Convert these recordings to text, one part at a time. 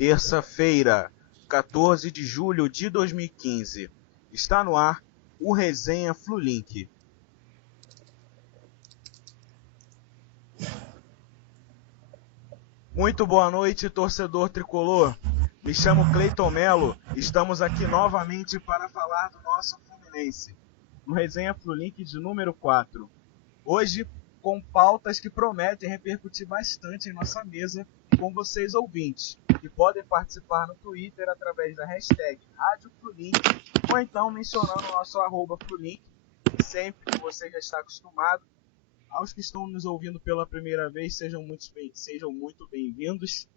Terça-feira, 14 de julho de 2015. Está no ar o Resenha Flulink. Muito boa noite, torcedor tricolor. Me chamo Cleiton Melo. Estamos aqui novamente para falar do nosso Fluminense, no Resenha Flulink de número 4. Hoje, com pautas que prometem repercutir bastante em nossa mesa com vocês ouvintes, que podem participar no Twitter através da hashtag Rádio Flulink, ou então mencionando o nosso @Flulink, sempre que você já está acostumado. Aos que estão nos ouvindo pela primeira vez, sejam muito bem-vindos.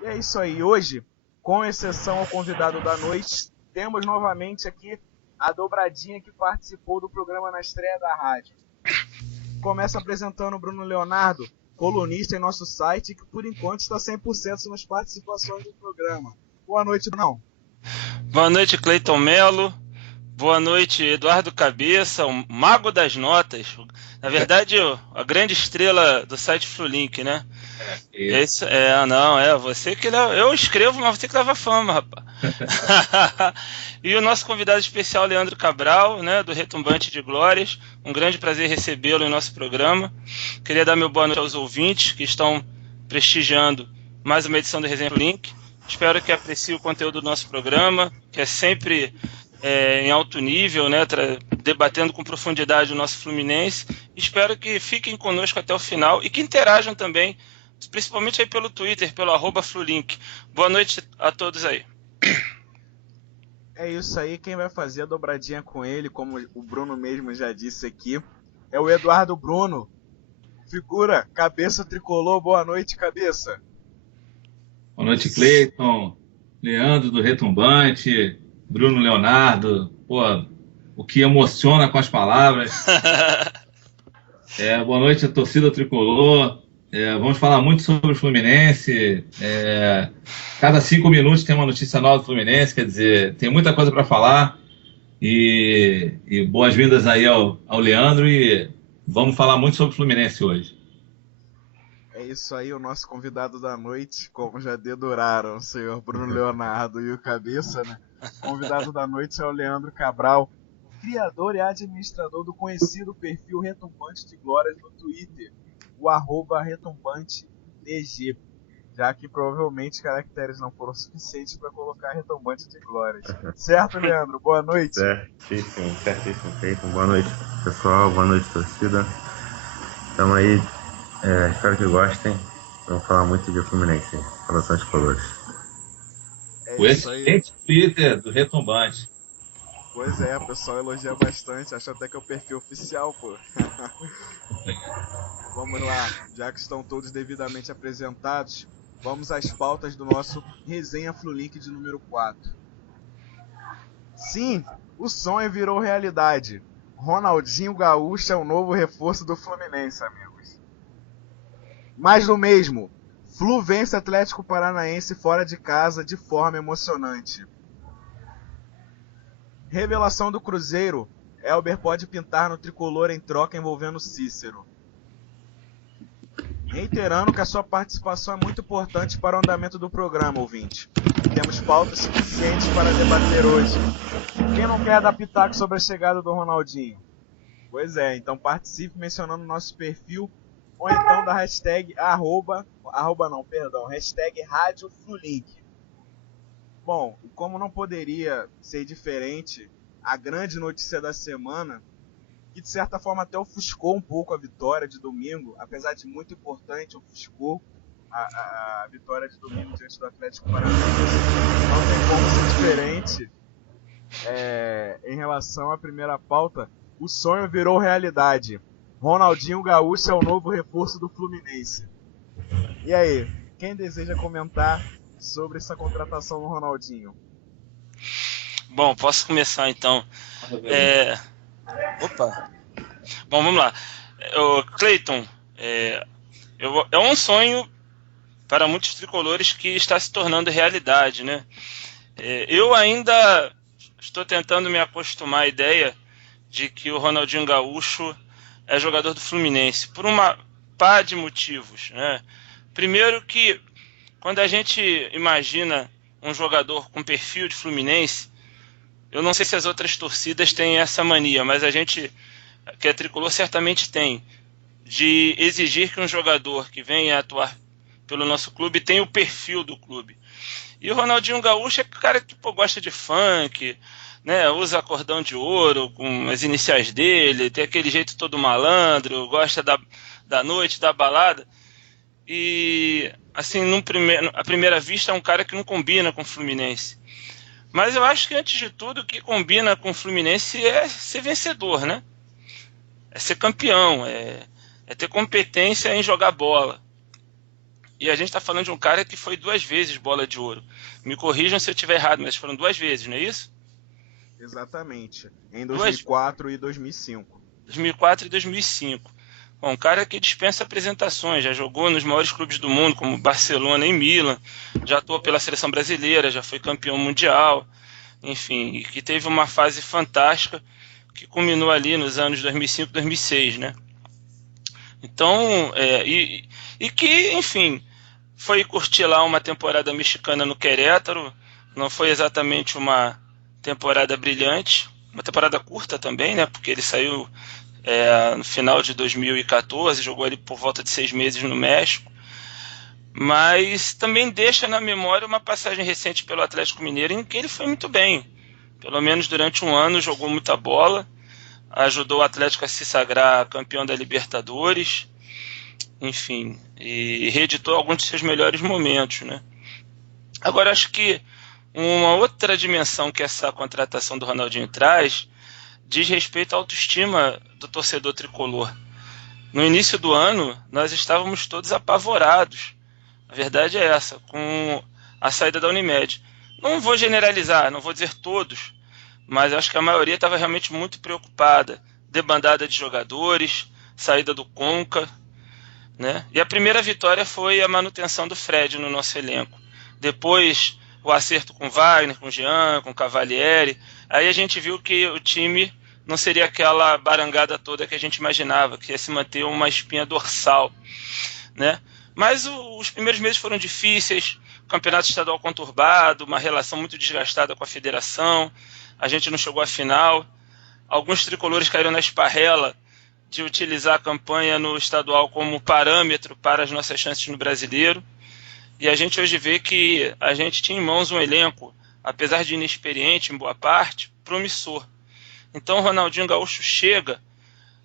E é isso aí, hoje, com exceção ao convidado da noite, temos novamente aqui a dobradinha que participou do programa na estreia da rádio. Começa apresentando o Bruno Leonardo, colunista em nosso site, que por enquanto está 100% nas participações do programa. Boa noite, Bruno. Boa noite, Cleiton Melo. Boa noite, Eduardo Cabeça, o mago das notas. Na verdade, a grande estrela do site Flulink, né? Isso. Você que eu escrevo, mas você que leva fama, rapaz. E o nosso convidado especial, Leandro Cabral, né, do Retumbante de Glórias. Um grande prazer recebê-lo em nosso programa. Queria dar meu boa noite aos ouvintes que estão prestigiando mais uma edição do Resenha Flulink. Espero que apreciem o conteúdo do nosso programa, que é sempre em alto nível, né, debatendo com profundidade o nosso Fluminense. Espero que fiquem conosco até o final e que interajam também, principalmente aí pelo Twitter, pelo @Flulink. Boa noite a todos aí. É isso aí, quem vai fazer a dobradinha com ele, como o Bruno mesmo já disse aqui, é o Eduardo Bruno, figura, cabeça tricolor. Boa noite, cabeça. Boa noite, Cleiton, Leandro do Retumbante, Bruno Leonardo, o que emociona com as palavras. Boa noite a torcida tricolor. Vamos falar muito sobre o Fluminense. Cada 5 minutos tem uma notícia nova do Fluminense, quer dizer, tem muita coisa para falar. E boas-vindas aí ao Leandro, e vamos falar muito sobre o Fluminense hoje. É isso aí, o nosso convidado da noite, como já deduraram o senhor Bruno Leonardo e o Cabeça, né? O convidado da noite é o Leandro Cabral, criador e administrador do conhecido perfil Retumbante de Glórias no Twitter, o @RetumbanteDG, já que provavelmente caracteres não foram suficientes para colocar Retumbante de Glórias. Certo, Leandro? Boa noite. Certíssimo, Cleiton. Boa noite, pessoal. Boa noite, torcida. Estamos aí, espero que gostem. Vamos falar muito de Fluminense, relação de colores. O excelente Twitter do Retumbante. Pois é, o pessoal elogia bastante, acha até que é o perfil oficial, pô. Vamos lá, já que estão todos devidamente apresentados, vamos às pautas do nosso Resenha Flulink de número 4. Sim, o sonho virou realidade. Ronaldinho Gaúcho é o novo reforço do Fluminense, amigos. Mais do mesmo, Flu vence Atlético Paranaense fora de casa de forma emocionante. Revelação do Cruzeiro, Elber pode pintar no tricolor em troca envolvendo Cícero. Reiterando que a sua participação é muito importante para o andamento do programa, ouvinte. Temos pautas suficientes para debater hoje. Quem não quer dar pitaco sobre a chegada do Ronaldinho? Pois é, então participe mencionando o nosso perfil, ou então da hashtag hashtag Rádio Flulink. Bom, como não poderia ser diferente, a grande notícia da semana, que de certa forma até ofuscou um pouco a vitória de domingo, apesar de muito importante, ofuscou a vitória de domingo diante do Atlético Paranaense. Não tem como ser diferente em relação à primeira pauta. O sonho virou realidade. Ronaldinho Gaúcho é o novo reforço do Fluminense. E aí, quem deseja comentar sobre essa contratação do Ronaldinho? Bom, posso começar então. Bom, vamos lá. Cleiton, é um sonho para muitos tricolores que está se tornando realidade, né? Eu ainda estou tentando me acostumar à ideia de que o Ronaldinho Gaúcho é jogador do Fluminense, por uma pá de motivos, né? Primeiro que quando a gente imagina um jogador com perfil de Fluminense, eu não sei se as outras torcidas têm essa mania, mas a gente, que é tricolor, certamente tem, de exigir que um jogador que venha atuar pelo nosso clube tenha o perfil do clube. E o Ronaldinho Gaúcho é o cara que gosta de funk, né, usa cordão de ouro com as iniciais dele, tem aquele jeito todo malandro, gosta da noite, da balada. E, assim, à primeira vista, é um cara que não combina com o Fluminense. Mas eu acho que, antes de tudo, o que combina com o Fluminense é ser vencedor, né? É ser campeão, é ter competência em jogar bola. E a gente está falando de um cara que foi 2 vezes bola de ouro. Me corrijam se eu estiver errado, mas foram 2 vezes, não é isso? Exatamente. Em 2004 e 2005. 2004 e 2005. Bom, um cara que dispensa apresentações, já jogou nos maiores clubes do mundo, como Barcelona e Milan, já atuou pela seleção brasileira, já foi campeão mundial, enfim, e que teve uma fase fantástica que culminou ali nos anos 2005 e 2006, né? Então, e que, enfim, foi curtir lá uma temporada mexicana no Querétaro, não foi exatamente uma temporada brilhante, uma temporada curta também, né? Porque ele saiu no final de 2014, jogou ali por volta de 6 meses no México, mas também deixa na memória uma passagem recente pelo Atlético Mineiro em que ele foi muito bem, pelo menos durante um ano jogou muita bola, ajudou o Atlético a se sagrar campeão da Libertadores, enfim, e reeditou alguns de seus melhores momentos, né? Agora, acho que uma outra dimensão que essa contratação do Ronaldinho traz diz respeito à autoestima do torcedor tricolor. No início do ano, nós estávamos todos apavorados. A verdade é essa, com a saída da Unimed. Não vou generalizar, não vou dizer todos, mas acho que a maioria estava realmente muito preocupada. Debandada de jogadores, saída do Conca, né? E a primeira vitória foi a manutenção do Fred no nosso elenco. Depois, o acerto com Wagner, com Jean, com Cavalieri. Aí a gente viu que o time não seria aquela barangada toda que a gente imaginava, que ia se manter uma espinha dorsal, né? Mas os primeiros meses foram difíceis, campeonato estadual conturbado, uma relação muito desgastada com a federação, a gente não chegou à final, alguns tricolores caíram na esparrela de utilizar a campanha no estadual como parâmetro para as nossas chances no brasileiro, e a gente hoje vê que a gente tinha em mãos um elenco, apesar de inexperiente em boa parte, promissor. Então o Ronaldinho Gaúcho chega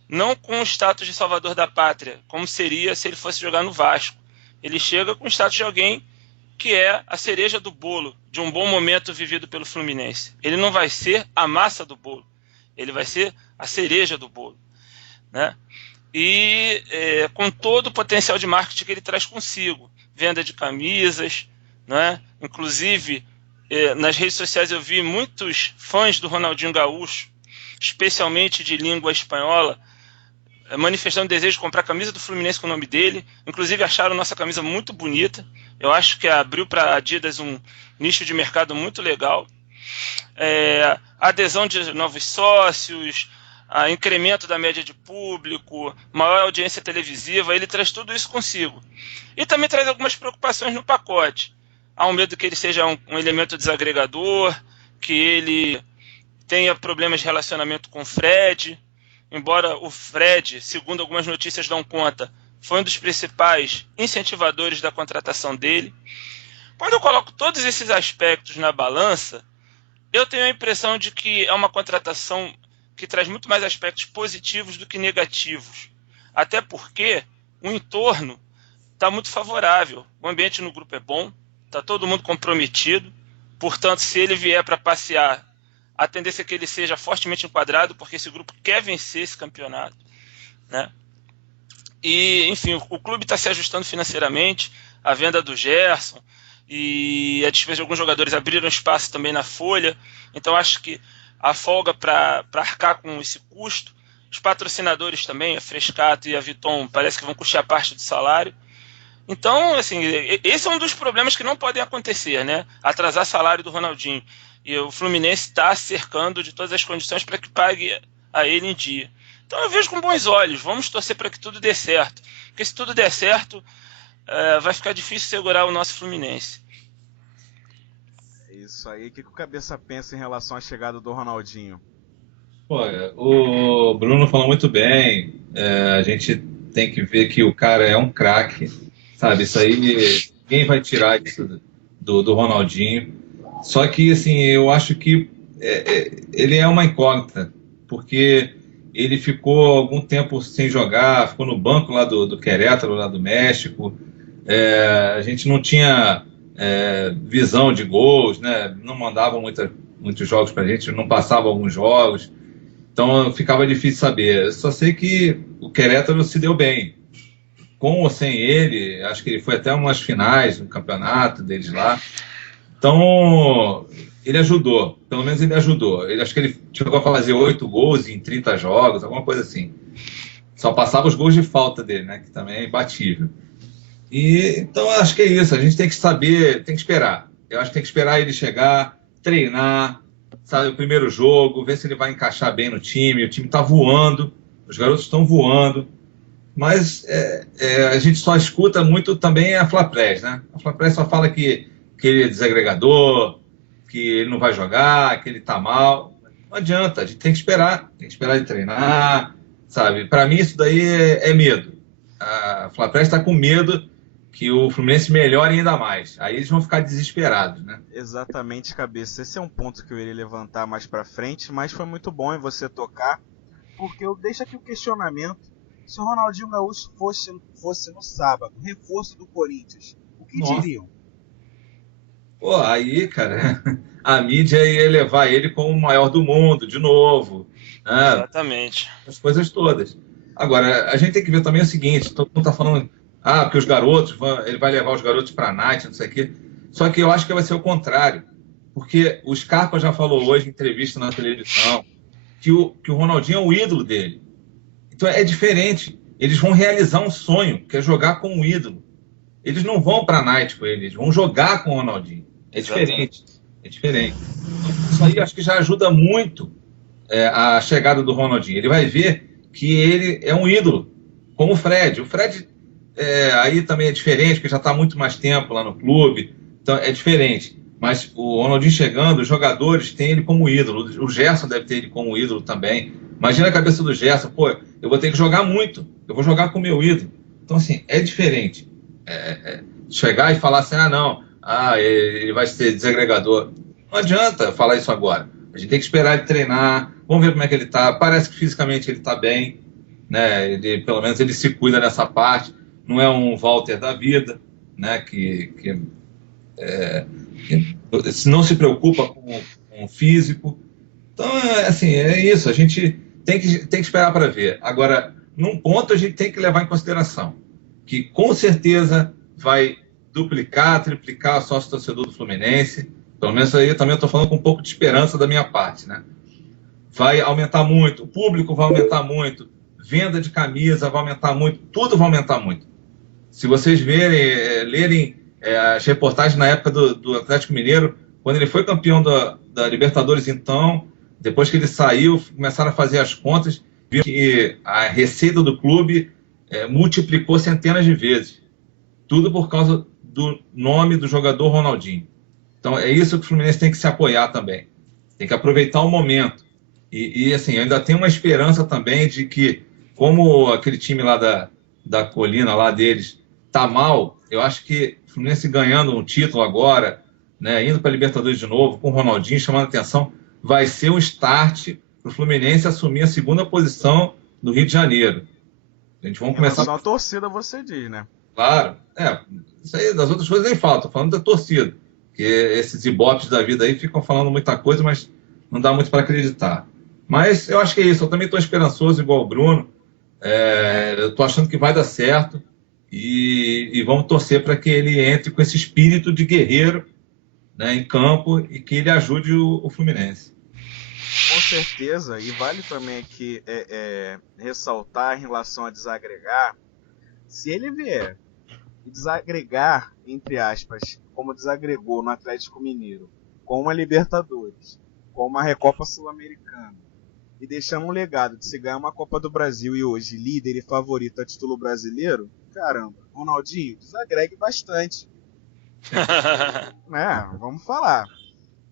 não com o status de salvador da pátria, como seria se ele fosse jogar no Vasco. Ele chega com o status de alguém que é a cereja do bolo de um bom momento vivido pelo Fluminense. Ele não vai ser a massa do bolo, ele vai ser a cereja do bolo, né? E com todo o potencial de marketing que ele traz consigo, venda de camisas, né? Inclusive nas redes sociais eu vi muitos fãs do Ronaldinho Gaúcho, especialmente de língua espanhola, manifestando desejo de comprar a camisa do Fluminense com o nome dele. Inclusive acharam nossa camisa muito bonita. Eu acho que abriu para a Adidas um nicho de mercado muito legal. Adesão de novos sócios, incremento da média de público, maior audiência televisiva, ele traz tudo isso consigo. E também traz algumas preocupações no pacote. Há um medo que ele seja um elemento desagregador, que ele tenha problemas de relacionamento com o Fred, embora o Fred, segundo algumas notícias dão conta, foi um dos principais incentivadores da contratação dele. Quando eu coloco todos esses aspectos na balança, eu tenho a impressão de que é uma contratação que traz muito mais aspectos positivos do que negativos. Até porque o entorno está muito favorável. O ambiente no grupo é bom, está todo mundo comprometido. Portanto, se ele vier para passear, a tendência é que ele seja fortemente enquadrado, porque esse grupo quer vencer esse campeonato, né? E, enfim, o clube está se ajustando financeiramente, a venda do Gerson e a despesa de alguns jogadores abriram espaço também na folha, então acho que a folga para arcar com esse custo, os patrocinadores também, a Frescato e a Viton, parece que vão custear parte do salário. Então, assim, esse é um dos problemas que não podem acontecer, né? Atrasar salário do Ronaldinho. E o Fluminense está cercando de todas as condições para que pague a ele em dia. Então eu vejo com bons olhos, vamos torcer para que tudo dê certo. Porque se tudo der certo, vai ficar difícil segurar o nosso Fluminense. É isso aí. O que o Cabeça pensa em relação à chegada do Ronaldinho? Pô, o Bruno falou muito bem. A gente tem que ver que o cara é um craque, sabe? Isso aí ninguém vai tirar isso do Ronaldinho. Só que, assim, eu acho que ele é uma incógnita, porque ele ficou algum tempo sem jogar, ficou no banco lá do Querétaro, lá do México. A gente não tinha visão de gols, né? Não mandavam muitos jogos pra gente, não passavam alguns jogos. Então ficava difícil saber. Eu só sei que o Querétaro se deu bem. Com ou sem ele, acho que ele foi até umas finais do campeonato deles lá. Então, ele ajudou. Pelo menos ele ajudou. Acho que ele chegou a fazer 8 gols em 30 jogos, alguma coisa assim. Só passava os gols de falta dele, né? Que também é imbatível. Então, acho que é isso. A gente tem que saber, tem que esperar. Eu acho que tem que esperar ele chegar, treinar, sabe, o primeiro jogo, ver se ele vai encaixar bem no time. O time está voando, os garotos estão voando, mas a gente só escuta muito também a Flapress, né? A Flapress só fala que ele é desagregador, que ele não vai jogar, que ele está mal. Não adianta, a gente tem que esperar ele treinar, sabe? Para mim isso daí é medo. A Flapress está com medo que o Fluminense melhore ainda mais. Aí eles vão ficar desesperados, né? Exatamente, Cabeça. Esse é um ponto que eu iria levantar mais pra frente, mas foi muito bom em você tocar, porque eu deixo aqui o questionamento. Se o Ronaldinho Gaúcho fosse no sábado, reforço do Corinthians, o que diriam? Pô, aí, cara, a mídia ia levar ele como o maior do mundo, de novo. Né? Exatamente. As coisas todas. Agora, a gente tem que ver também o seguinte, todo mundo tá falando, porque os garotos, ele vai levar os garotos para a night, não sei o quê. Só que eu acho que vai ser o contrário. Porque o Scarpa já falou hoje em entrevista na televisão que o Ronaldinho é o ídolo dele. Então é diferente. Eles vão realizar um sonho, que é jogar com o ídolo. Eles não vão para a night com ele, eles vão jogar com o Ronaldinho. É diferente. É diferente. Então, isso aí acho que já ajuda muito a chegada do Ronaldinho. Ele vai ver que ele é um ídolo, como o Fred. O Fred aí também é diferente, porque já está muito mais tempo lá no clube, então é diferente. Mas o Ronaldinho chegando, os jogadores têm ele como ídolo. O Gerson deve ter ele como ídolo também. Imagina a cabeça do Gerson, pô, eu vou ter que jogar muito, eu vou jogar com o meu ídolo. Então, assim, é diferente. Chegar e falar assim, ele vai ser desagregador. Não adianta falar isso agora. A gente tem que esperar ele treinar, vamos ver como é que ele está. Parece que fisicamente ele está bem, né? Pelo menos ele se cuida nessa parte. Não é um Walter da vida, né? Que não se preocupa com o físico. Então, assim, é isso. A gente tem que esperar para ver. Agora, num ponto a gente tem que levar em consideração que com certeza vai duplicar, triplicar o sócio-torcedor do Fluminense. Pelo menos aí eu também estou falando com um pouco de esperança da minha parte, né? Vai aumentar muito, o público vai aumentar muito, venda de camisa vai aumentar muito, tudo vai aumentar muito. Se vocês lerem as reportagens na época do Atlético Mineiro, quando ele foi campeão da Libertadores, então, depois que ele saiu, começaram a fazer as contas, viram que a receita do clube multiplicou centenas de vezes. Tudo por causa do nome do jogador Ronaldinho. Então, é isso que o Fluminense tem que se apoiar também. Tem que aproveitar o momento. Assim, eu ainda tenho uma esperança também de que, como aquele time lá da colina lá deles tá mal, eu acho que o Fluminense ganhando um título agora, né, indo para a Libertadores de novo, com o Ronaldinho chamando a atenção, vai ser um start para o Fluminense assumir a segunda posição no Rio de Janeiro. A gente vai começar. A torcida, você diz, né? Claro. Isso aí, das outras coisas nem falo, tô falando da torcida. Porque esses ibopes da vida aí ficam falando muita coisa, mas não dá muito para acreditar. Mas eu acho que é isso. Eu também estou esperançoso, igual o Bruno. Eu estou achando que vai dar certo. E vamos torcer para que ele entre com esse espírito de guerreiro, né, em campo e que ele ajude o Fluminense. Com certeza. E vale também aqui ressaltar em relação a desagregar. Se ele vier desagregar, entre aspas, como desagregou no Atlético Mineiro, com uma Libertadores, com uma Recopa Sul-Americana, e deixar um legado de se ganhar uma Copa do Brasil e hoje líder e favorito a título brasileiro, caramba, Ronaldinho, desagregue bastante. Vamos falar.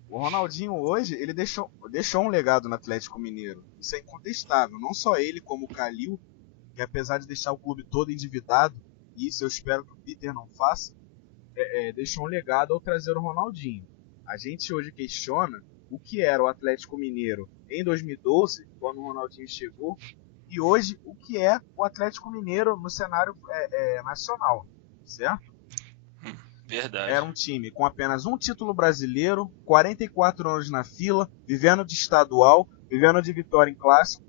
O Ronaldinho hoje, ele deixou um legado no Atlético Mineiro. Isso é incontestável. Não só ele, como o Kalil, que apesar de deixar o clube todo endividado, e isso eu espero que o Peter não faça, deixou um legado ao trazer o Ronaldinho. A gente hoje questiona o que era o Atlético Mineiro em 2012, quando o Ronaldinho chegou, e hoje o que é o Atlético Mineiro no cenário nacional, certo? Verdade. Era um time com apenas um título brasileiro, 44 anos na fila, vivendo de estadual, vivendo de vitória em clássico,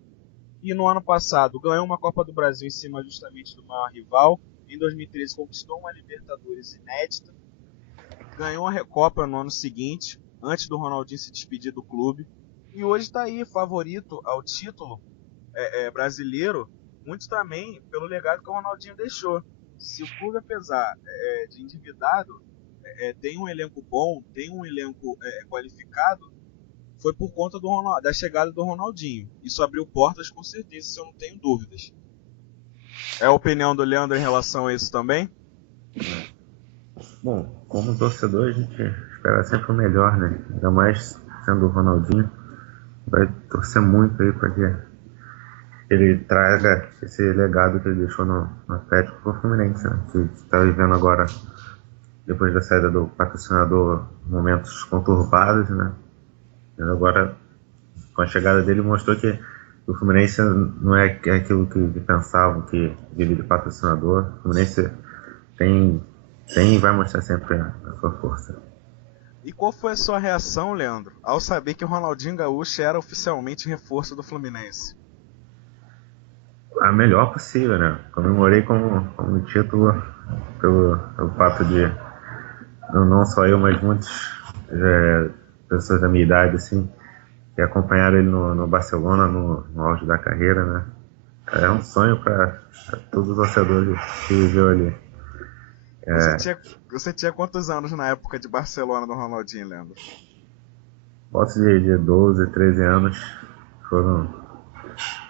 e no ano passado ganhou uma Copa do Brasil em cima justamente do maior rival. Em 2013 conquistou uma Libertadores inédita, ganhou a Recopa no ano seguinte, antes do Ronaldinho se despedir do clube, e hoje está aí favorito ao título brasileiro, muito também pelo legado que o Ronaldinho deixou. Se o clube, apesar de endividado, tem um elenco bom, tem um elenco qualificado, foi por conta da chegada do Ronaldinho. Isso abriu portas com certeza, isso eu não tenho dúvidas. É a opinião do Leandro em relação a isso também? Bom, como torcedor, a gente espera sempre o melhor, né? Ainda mais sendo o Ronaldinho. Vai torcer muito aí para que ele traga esse legado que ele deixou no Atlético pro Fluminense, né? Que está vivendo agora, depois da saída do patrocinador, momentos conturbados, né? E agora, com a chegada dele, mostrou que o Fluminense não é aquilo que pensavam, que vive de patrocinador. O Fluminense tem e vai mostrar sempre a sua força. E qual foi a sua reação, Leandro, ao saber que o Ronaldinho Gaúcho era oficialmente reforço do Fluminense? A melhor possível, né? Comemorei como título pelo fato de não só eu, mas muitas pessoas da minha idade, assim, que acompanharam ele no Barcelona, no auge da carreira, né? É um sonho para todos os torcedores que viveu ali. Você tinha quantos anos na época de Barcelona do Ronaldinho, Leandro? Volta de 12, 13 anos.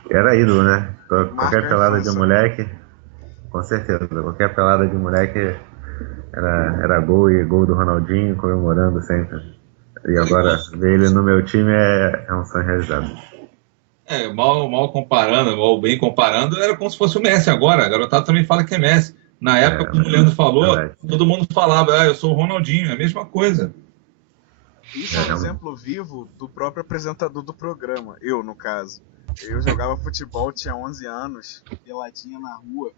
Era ídolo, né? Qualquer pelada de moleque, com certeza. Qualquer pelada de moleque era gol e gol do Ronaldinho, comemorando sempre. E agora ver ele no meu time é um sonho realizado. Mal comparando, mal bem comparando, era como se fosse o Messi agora. A garotada também fala que é Messi. Na época, como o Leandro falou, todo mundo falava, eu sou o Ronaldinho, é a mesma coisa. Isso é um exemplo vivo do próprio apresentador do programa, eu no caso. Eu jogava futebol, tinha 11 anos, peladinha na rua,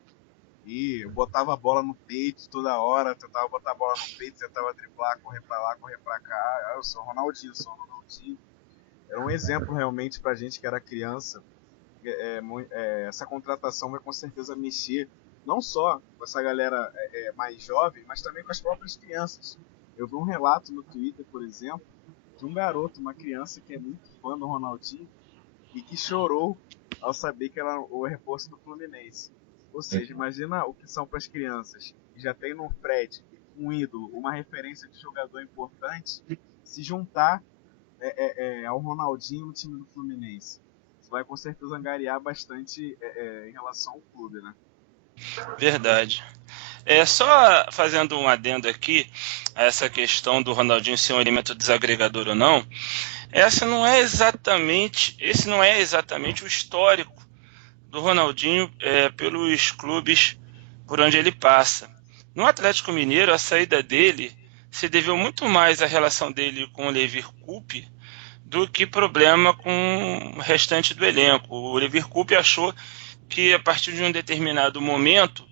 e eu botava a bola no peito toda hora, tentava botar a bola no peito, tentava driblar, correr pra lá, correr pra cá. Eu sou o Ronaldinho, Era um exemplo realmente pra gente que era criança. Essa contratação vai com certeza mexer não só com essa galera mais jovem, mas também com as próprias crianças. Eu vi um relato no Twitter, por exemplo, de um garoto, uma criança que é muito fã do Ronaldinho e que chorou ao saber que era o reforço do Fluminense. Ou seja, imagina o que são para as crianças que já tem no Fred um ídolo, uma referência de jogador importante, se juntar ao Ronaldinho no time do Fluminense. Isso vai com certeza angariar bastante em relação ao clube, né? Verdade. Só fazendo um adendo aqui a essa questão do Ronaldinho ser um elemento desagregador ou não, esse não é exatamente o histórico do Ronaldinho pelos clubes por onde ele passa. No Atlético Mineiro, a saída dele se deveu muito mais à relação dele com o Levir Coupe do que problema com o restante do elenco. O Levir Coupe achou que a partir de um determinado momento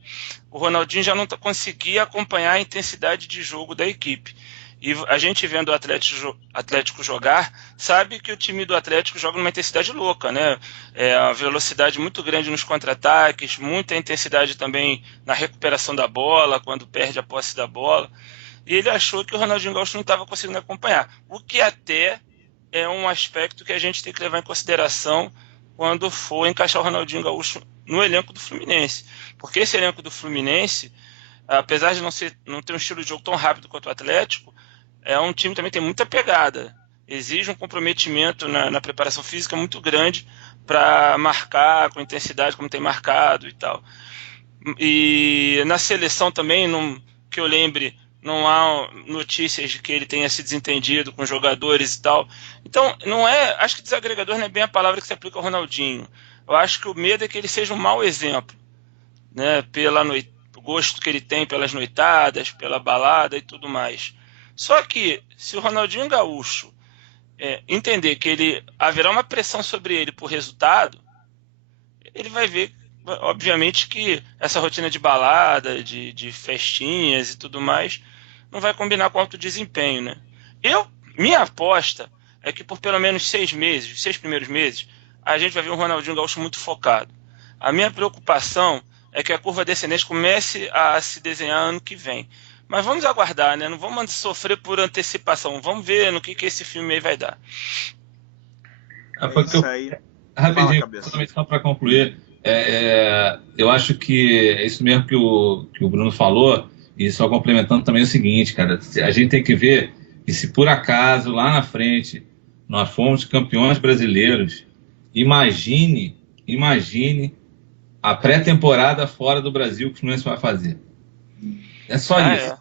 o Ronaldinho já não conseguia acompanhar a intensidade de jogo da equipe. E a gente vendo o Atlético jogar, sabe que o time do Atlético joga numa intensidade louca, né? A velocidade muito grande nos contra-ataques, muita intensidade também na recuperação da bola, quando perde a posse da bola. E ele achou que o Ronaldinho Gaúcho não estava conseguindo acompanhar. O que até é um aspecto que a gente tem que levar em consideração quando for encaixar o Ronaldinho Gaúcho no elenco do Fluminense. Porque esse elenco do Fluminense, apesar de não ter um estilo de jogo tão rápido quanto o Atlético, é um time que também tem muita pegada. Exige um comprometimento na preparação física muito grande para marcar com intensidade como tem marcado e tal. E na seleção também, que eu lembre, não há notícias de que ele tenha se desentendido com jogadores e tal. Então, não é. Acho que desagregador não é bem a palavra que se aplica ao Ronaldinho. Eu acho que o medo é que ele seja um mau exemplo, né? Pelo gosto que ele tem pelas noitadas, pela balada e tudo mais. Só que, se o Ronaldinho Gaúcho entender que haverá uma pressão sobre ele por resultado, ele vai ver, obviamente, que essa rotina de balada, de festinhas e tudo mais, não vai combinar com alto desempenho, né? Minha aposta é que por pelo menos 6 meses, os 6 primeiros meses, a gente vai ver um Ronaldinho Gaúcho muito focado. A minha preocupação é que a curva descendente comece a se desenhar ano que vem. Mas vamos aguardar, né? Não vamos sofrer por antecipação. Vamos ver no que esse filme aí vai dar. Isso aí. Rapidinho, só para concluir, eu acho que é isso mesmo que o Bruno falou, e só complementando também o seguinte, cara, a gente tem que ver que se por acaso lá na frente nós fomos campeões brasileiros, imagine a pré-temporada fora do Brasil que o Fluminense vai fazer. É só isso.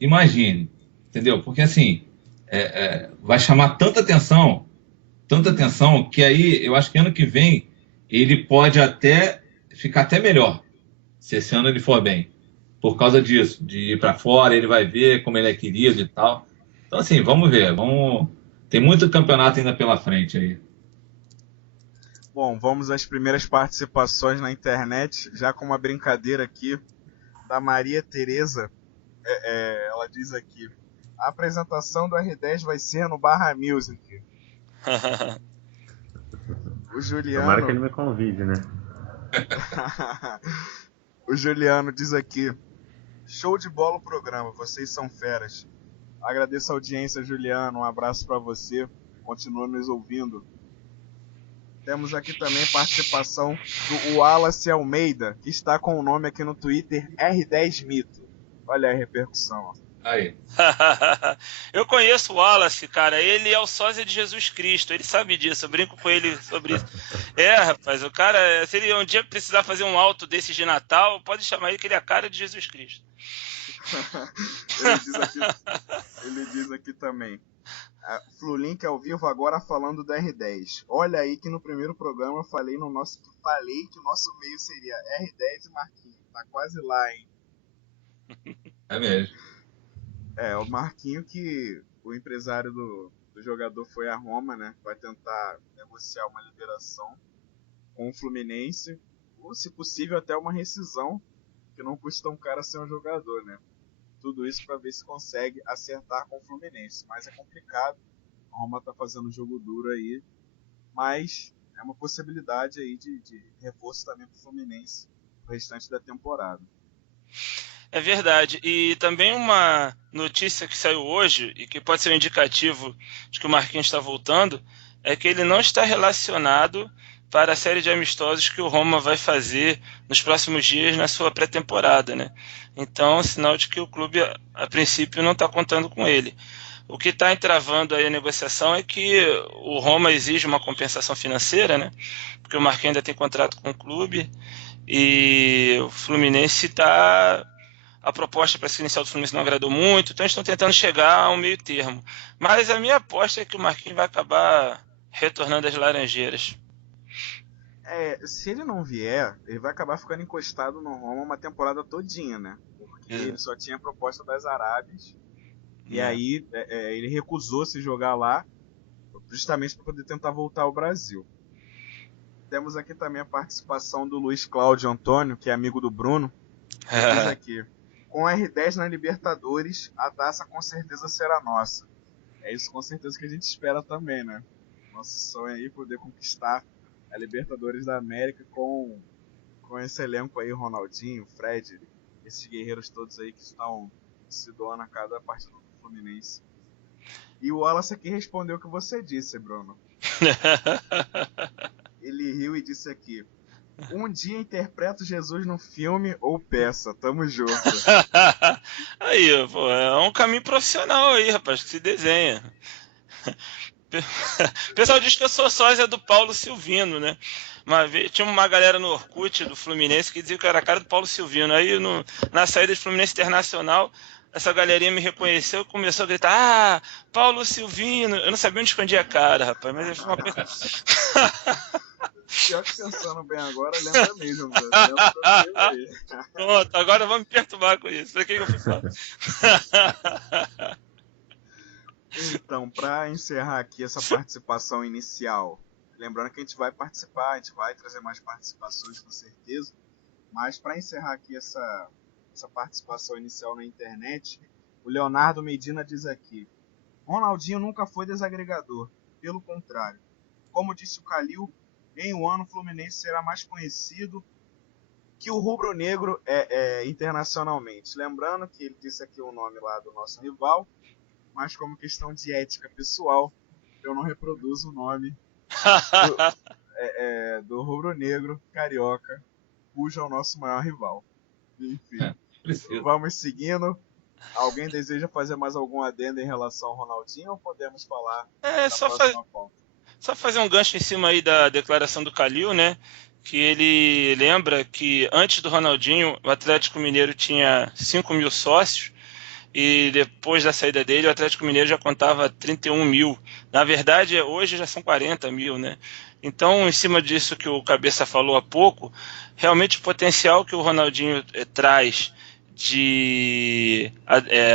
Imagine, entendeu? Porque assim, vai chamar tanta atenção que aí eu acho que ano que vem ele pode até ficar até melhor, se esse ano ele for bem, por causa disso, de ir para fora, ele vai ver como ele é querido e tal. Então assim, vamos ver, tem muito campeonato ainda pela frente aí. Bom, vamos às primeiras participações na internet, já com uma brincadeira aqui da Maria Tereza. Ela diz aqui: a apresentação do R10 vai ser no Barra Music. O Juliano... Tomara que ele me convide, né? O Juliano diz aqui: show de bola o programa, vocês são feras. Agradeço a audiência, Juliano, um abraço para você, continua nos ouvindo. Temos aqui também participação do Wallace Almeida, que está com o nome aqui no Twitter, R10 Mito. Olha a repercussão, ó. Aí. Eu conheço o Wallace, cara. Ele é o sósia de Jesus Cristo. Ele sabe disso. Eu brinco com ele sobre isso. Rapaz, o cara, se ele um dia precisar fazer um alto desses de Natal, pode chamar ele que ele é a cara de Jesus Cristo. Ele diz aqui também: Flulink ao vivo agora falando do R10. Olha aí que no primeiro programa eu falei que o nosso meio seria R10 e Marquinhos. Tá quase lá, hein? É mesmo. O Marquinho, que o empresário do jogador foi a Roma, né? Vai tentar negociar uma liberação com o Fluminense, ou se possível até uma rescisão, que não custa tão caro ser um jogador, né? Tudo isso para ver se consegue acertar com o Fluminense, mas é complicado. A Roma tá fazendo um jogo duro aí, mas é uma possibilidade aí de reforço também pro Fluminense no restante da temporada. É verdade. E também uma notícia que saiu hoje, e que pode ser um indicativo de que o Marquinhos está voltando, é que ele não está relacionado para a série de amistosos que o Roma vai fazer nos próximos dias na sua pré-temporada, né? Então, é sinal de que o clube, a princípio, não está contando com ele. O que está entravando aí a negociação é que o Roma exige uma compensação financeira, né? Porque o Marquinhos ainda tem contrato com o clube e o Fluminense está... A proposta para esse inicial do Fluminense não agradou muito, então eles estão tentando chegar a um meio termo. Mas a minha aposta é que o Marquinhos vai acabar retornando às Laranjeiras. Se ele não vier, ele vai acabar ficando encostado no Roma uma temporada todinha, né? Porque ele só tinha a proposta das Arábias, e aí ele recusou se jogar lá, justamente para poder tentar voltar ao Brasil. Temos aqui também a participação do Luiz Cláudio Antônio, que é amigo do Bruno. Diz aqui: com R10 na Libertadores, a taça com certeza será nossa. É isso com certeza que a gente espera também, né? Nosso sonho aí é poder conquistar a Libertadores da América com esse elenco aí, Ronaldinho, Fred, esses guerreiros todos aí que estão se doando a cada partida do Fluminense. E o Wallace aqui respondeu o que você disse, Bruno. Ele riu e disse aqui: um dia interpreto Jesus no filme ou peça, tamo junto. Aí, pô, é um caminho profissional aí, rapaz, que se desenha. O pessoal diz que eu sou sósia do Paulo Silvino, né? Tinha uma galera no Orkut do Fluminense que dizia que eu era a cara do Paulo Silvino. Aí na saída do Fluminense Internacional, essa galerinha me reconheceu e começou a gritar: ah, Paulo Silvino. Eu não sabia onde escondia a cara, rapaz, mas foi uma coisa. Pior que pensando bem agora, lembra mesmo, velho. Pronto, agora vamos me perturbar com isso. Pra que eu fui falar? Então, para encerrar aqui essa participação inicial, lembrando que a gente vai participar, a gente vai trazer mais participações com certeza, mas para encerrar aqui essa participação inicial na internet, o Leonardo Medina diz aqui: Ronaldinho nunca foi desagregador, pelo contrário. Como disse o Calil, em um ano o Fluminense será mais conhecido que o rubro-negro internacionalmente. Lembrando que ele disse aqui o nome lá do nosso rival, mas como questão de ética pessoal, eu não reproduzo o nome do rubro-negro carioca, cujo é o nosso maior rival. Enfim, vamos seguindo. Alguém deseja fazer mais algum adendo em relação ao Ronaldinho ou podemos falar próxima pauta? Só fazer um gancho em cima aí da declaração do Calil, né? Que ele lembra que antes do Ronaldinho o Atlético Mineiro tinha 5 mil sócios e depois da saída dele o Atlético Mineiro já contava 31 mil. Na verdade, hoje já são 40 mil, né? Então, em cima disso que o Cabeça falou há pouco, realmente o potencial que o Ronaldinho traz de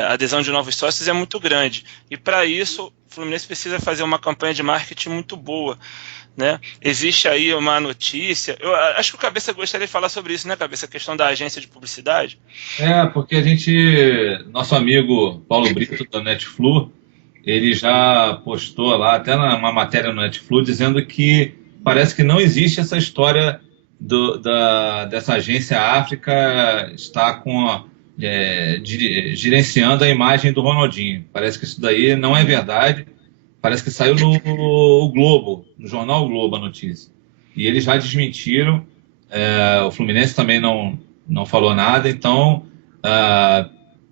adesão de novos sócios é muito grande. E para isso, o Fluminense precisa fazer uma campanha de marketing muito boa, né? Existe aí uma notícia, eu acho que o Cabeça gostaria de falar sobre isso, né, Cabeça? A questão da agência de publicidade. Porque nosso amigo Paulo Brito, da Netflu, ele já postou lá, até numa matéria no Netflu, dizendo que parece que não existe essa história dessa agência África estar gerenciando a imagem do Ronaldinho. Parece que isso daí não é verdade. Parece que saiu no Globo, no jornal o Globo, a notícia. E eles já desmentiram. O Fluminense também não falou nada. Então,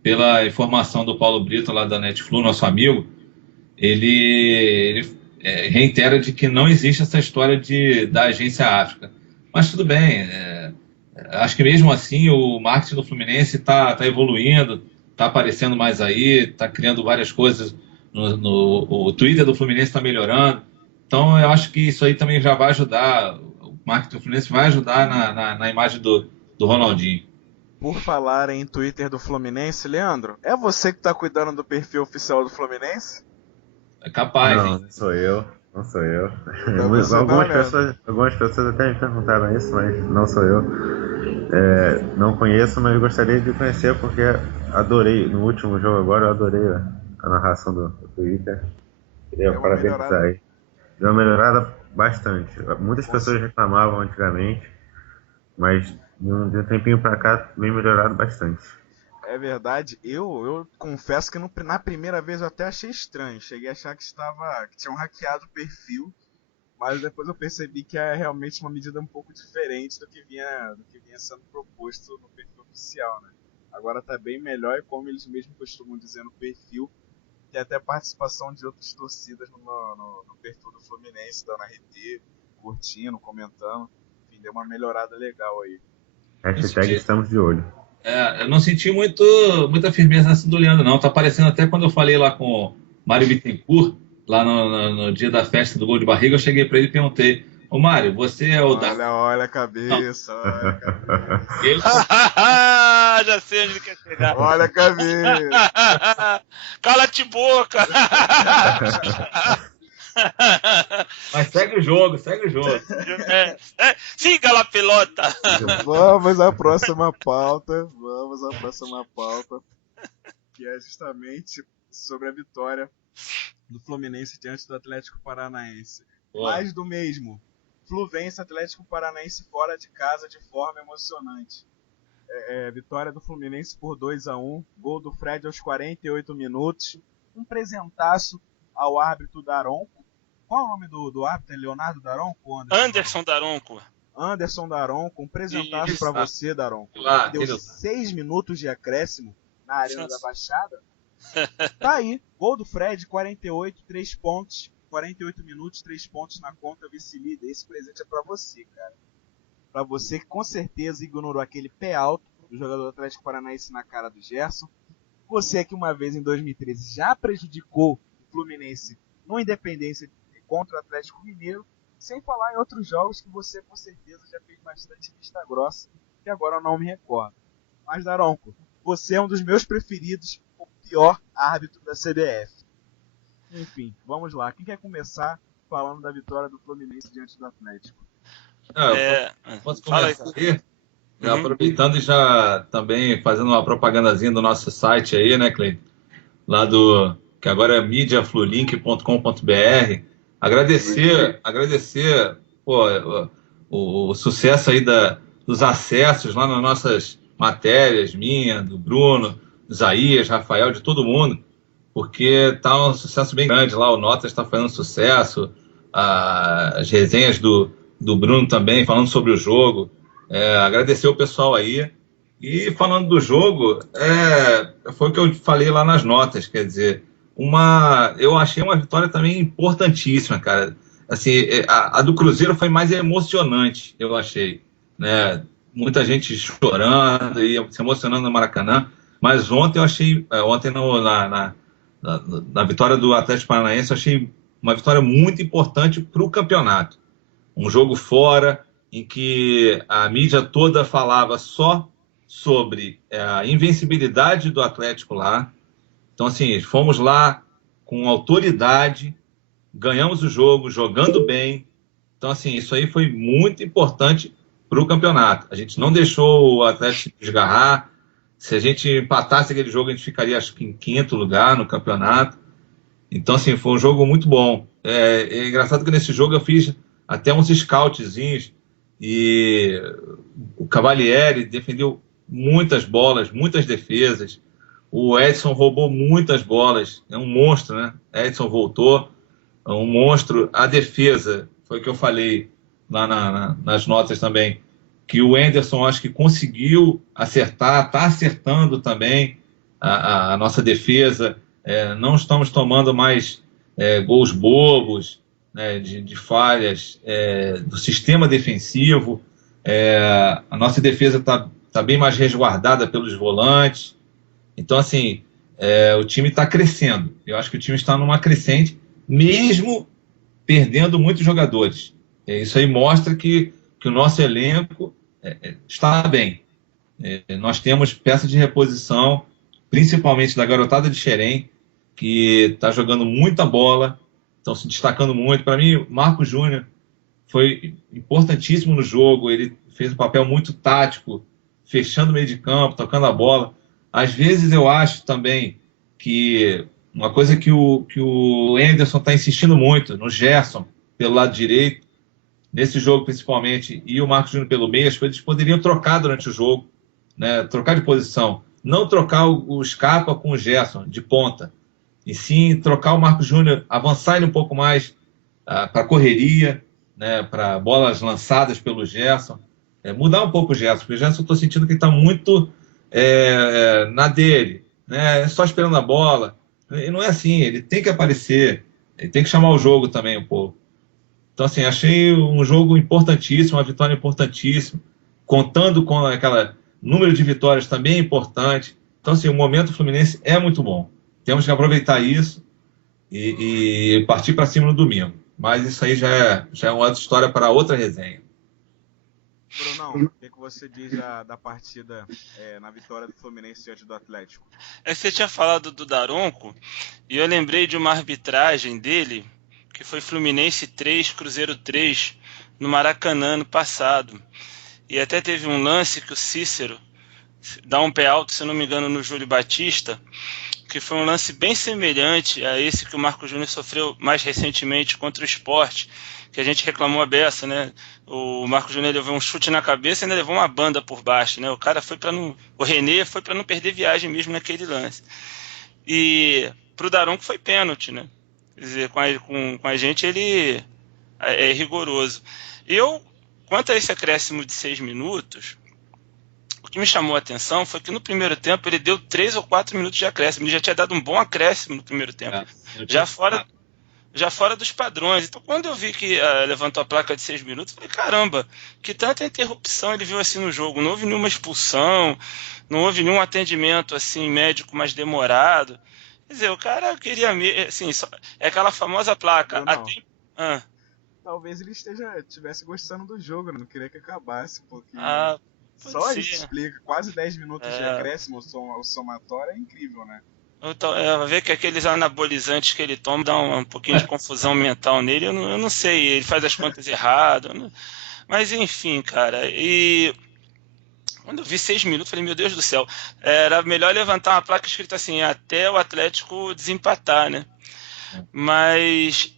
pela informação do Paulo Brito, lá da Netflu, nosso amigo, ele reitera de que não existe essa história da agência África. Mas tudo bem. Acho que mesmo assim o marketing do Fluminense está evoluindo, está aparecendo mais aí, está criando várias coisas. O Twitter do Fluminense está melhorando. Então, eu acho que isso aí também já vai ajudar. O marketing do Fluminense vai ajudar na imagem do Ronaldinho. Por falar em Twitter do Fluminense, Leandro, é você que está cuidando do perfil oficial do Fluminense? É capaz, não, hein? Não sou eu. Não, algumas pessoas até me perguntaram isso, mas não sou eu. Não conheço, mas gostaria de conhecer porque adorei, no último jogo agora, eu adorei a narração do Twitter. Queria parabenizar aí. Deu uma melhorada bastante. Muitas pessoas reclamavam antigamente, mas de um tempinho pra cá vem melhorado bastante. É verdade, eu confesso que na primeira vez eu até achei estranho. Cheguei a achar que tinham hackeado o perfil, mas depois eu percebi que é realmente uma medida um pouco diferente do que vinha sendo proposto no perfil oficial, né? Agora tá bem melhor e como eles mesmos costumam dizer no perfil, tem até participação de outras torcidas no perfil do Fluminense, dando RT, curtindo, comentando. Enfim, deu uma melhorada legal aí. Hashtag estamos de olho. Eu não senti muita firmeza nessa do Leandro, não. Tá parecendo até quando eu falei lá com o Mário Bittencourt, lá no dia da festa do gol de barriga, eu cheguei para ele e perguntei: ô Mário, você é o Olha a cabeça, olha a cabeça. Ele... Já sei onde ele quer chegar. Olha a cabeça. Cala-te boca. Mas segue o jogo. Siga lá, pelota. Vamos à próxima pauta, que é justamente sobre a vitória do Fluminense diante do Atlético Paranaense. Mais do mesmo. Flu vence Atlético Paranaense fora de casa de forma emocionante. Vitória do Fluminense por 2-1, gol do Fred aos 48 minutos, um presentaço ao árbitro Daronco. Qual é o nome do árbitro? Leonardo Daronco? Anderson Daronco. Anderson Daronco, um presentaço para você, Daronco. Deu 6 minutos de acréscimo na Arena da Baixada. Tá aí, gol do Fred, 48, 3 pontos. 48 minutos, 3 pontos na conta, vice-líder. Esse presente é pra você, cara. Pra você que com certeza ignorou aquele pé alto do jogador do Atlético Paranaense na cara do Gerson. Você que uma vez em 2013 já prejudicou o Fluminense no Independência contra o Atlético Mineiro. Sem falar em outros jogos que você com certeza já fez bastante vista grossa, que agora eu não me recordo. Mas, Daronco, você é um dos meus preferidos, o pior árbitro da CBF. Enfim, vamos lá. Quem quer começar falando da vitória do Fluminense diante do Atlético? Posso começar aí? Aproveitando e já também fazendo uma propagandazinha do nosso site aí, né, Cleiton? Lá que agora é mediaflulink.com.br. Agradecer o sucesso aí dos acessos lá nas nossas matérias, minha, do Bruno, do Isaías, Rafael, de todo mundo, porque tá um sucesso bem grande lá. O Notas está fazendo sucesso, as resenhas do Bruno também, falando sobre o jogo. Agradecer o pessoal aí. E falando do jogo, foi o que eu falei lá nas notas, quer dizer, eu achei uma vitória também importantíssima, cara. Assim, a do Cruzeiro foi mais emocionante, eu achei, né? Muita gente chorando e se emocionando no Maracanã, mas ontem eu achei, na vitória do Atlético Paranaense, eu achei uma vitória muito importante para o campeonato. Um jogo fora, em que a mídia toda falava só sobre a invencibilidade do Atlético lá. Então, assim, fomos lá com autoridade, ganhamos o jogo, jogando bem. Então, assim, isso aí foi muito importante para o campeonato. A gente não deixou o Atlético desgarrar. Se a gente empatasse aquele jogo, a gente ficaria, acho que, em 5º lugar no campeonato. Então, assim, foi um jogo muito bom. É engraçado que nesse jogo eu fiz até uns scoutzinhos e o Cavalieri defendeu muitas bolas, muitas defesas. O Edson roubou muitas bolas. É um monstro, né? Edson voltou. É um monstro. A defesa, foi o que eu falei lá nas notas também, que o Anderson acho que conseguiu acertar, está acertando também a nossa defesa. Não estamos tomando mais gols bobos, né, de falhas do sistema defensivo. A nossa defesa está bem mais resguardada pelos volantes. Então, assim, o time está crescendo. Eu acho que o time está numa crescente, mesmo perdendo muitos jogadores. Isso aí mostra que o nosso elenco está bem. Nós temos peças de reposição, principalmente da garotada de Xerém, que está jogando muita bola, estão se destacando muito. Para mim, o Marcos Júnior foi importantíssimo no jogo. Ele fez um papel muito tático, fechando o meio de campo, tocando a bola. Às vezes eu acho também que uma coisa que o Anderson está insistindo muito, no Gerson, pelo lado direito, nesse jogo principalmente, e o Marcos Júnior pelo meio, acho que eles poderiam trocar durante o jogo, né? Trocar de posição. Não trocar o Scarpa com o Gerson, de ponta. E sim trocar o Marcos Júnior, avançar ele um pouco mais para correria, né? Para bolas lançadas pelo Gerson. Mudar um pouco o Gerson, porque o Gerson eu estou sentindo que ele está muito na dele, né? Só esperando a bola. E não é assim, ele tem que aparecer, ele tem que chamar o jogo também um pouco. Então, assim, achei um jogo importantíssimo, uma vitória importantíssima, contando com aquele número de vitórias também importante. Então, assim, o momento Fluminense é muito bom. Temos que aproveitar isso e partir para cima no domingo. Mas isso aí já é uma outra história para outra resenha. Brunão, o que você diz da partida na vitória do Fluminense diante do Atlético? Você tinha falado do Daronco e eu lembrei de uma arbitragem dele, que foi Fluminense 3, Cruzeiro 3, no Maracanã no passado. E até teve um lance que o Cícero dá um pé alto, se não me engano, no Júlio Batista, que foi um lance bem semelhante a esse que o Marcos Júnior sofreu mais recentemente contra o Sport, que a gente reclamou a beça, né? O Marcos Júnior levou um chute na cabeça e ainda levou uma banda por baixo, né? O cara foi para não... O René foi para não perder viagem mesmo naquele lance. E pro Daronco foi pênalti, né? Quer dizer, com a gente ele é rigoroso. Quanto a esse acréscimo de 6 minutos, o que me chamou a atenção foi que no primeiro tempo ele deu 3 ou 4 minutos de acréscimo. Ele já tinha dado um bom acréscimo no primeiro tempo. já fora dos padrões. Então, quando eu vi que levantou a placa de 6 minutos, eu falei, caramba, que tanta interrupção ele viu assim no jogo. Não houve nenhuma expulsão, não houve nenhum atendimento assim médico mais demorado. Quer dizer, o cara queria, assim, é aquela famosa placa. Talvez ele estivesse gostando do jogo, né? Não queria que acabasse, porque só isso explica. Quase 10 minutos de acréscimo, o somatório é incrível, né? Então, vai ver que aqueles anabolizantes que ele toma dão um pouquinho de confusão mental nele, eu não sei, ele faz as contas erradas, mas enfim, cara, e quando eu vi 6 minutos, falei, meu Deus do céu, era melhor levantar uma placa escrita assim, até o Atlético desempatar, né? Mas,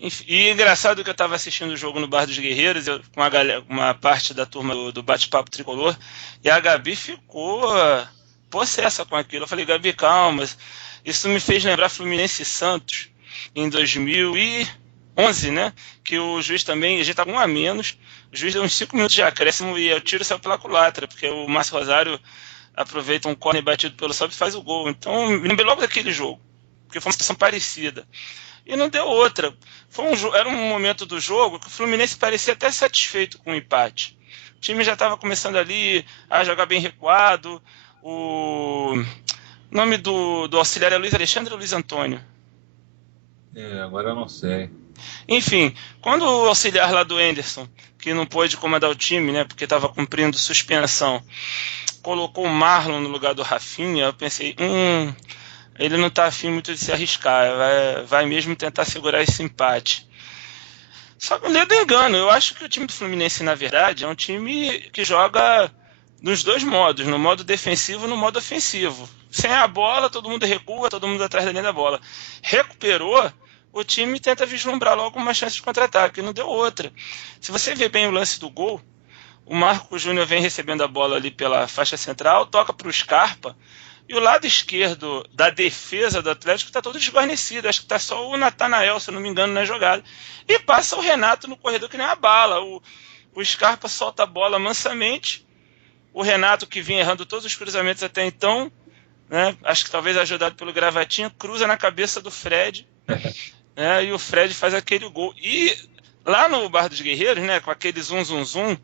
enfim, e engraçado que eu estava assistindo o jogo no Bar dos Guerreiros, com uma parte da turma do Bate-Papo Tricolor, e a Gabi ficou possessa com aquilo. Eu falei, Gabi, calma. Isso me fez lembrar Fluminense e Santos em 2011, né? Que o juiz também, a gente estava 1 a menos, o juiz deu uns 5 minutos de acréscimo e o tiro saiu pela culatra, porque o Márcio Rosário aproveita um córner batido pelo Sob e faz o gol. Então, me lembrei logo daquele jogo, porque foi uma situação parecida. E não deu outra. Era um momento do jogo que o Fluminense parecia até satisfeito com o empate. O time já estava começando ali a jogar bem recuado. O nome do auxiliar é Luiz Alexandre ou Luiz Antônio? Agora eu não sei. Enfim, quando o auxiliar lá do Anderson, que não pôde comandar o time, né, porque estava cumprindo suspensão, colocou o Marlon no lugar do Rafinha, eu pensei, ele não está afim muito de se arriscar, vai mesmo tentar segurar esse empate. Só que não do engano, eu acho que o time do Fluminense, na verdade, é um time que joga nos dois modos, no modo defensivo e no modo ofensivo. Sem a bola, todo mundo recua, todo mundo atrás da linha da bola. Recuperou, o time tenta vislumbrar logo uma chance de contra-ataque, não deu outra. Se você vê bem o lance do gol, o Marco Júnior vem recebendo a bola ali pela faixa central, toca para o Scarpa, e o lado esquerdo da defesa do Atlético está todo desguarnecido. Acho que está só o Natanael, se eu não me engano, na jogada. E passa o Renato no corredor que nem uma bala. O Scarpa solta a bola mansamente. O Renato, que vinha errando todos os cruzamentos até então, né, acho que talvez ajudado pelo Gravatinha, cruza na cabeça do Fred, né, e o Fred faz aquele gol. E lá no Bar dos Guerreiros, né, com aquele zum, zum, zum,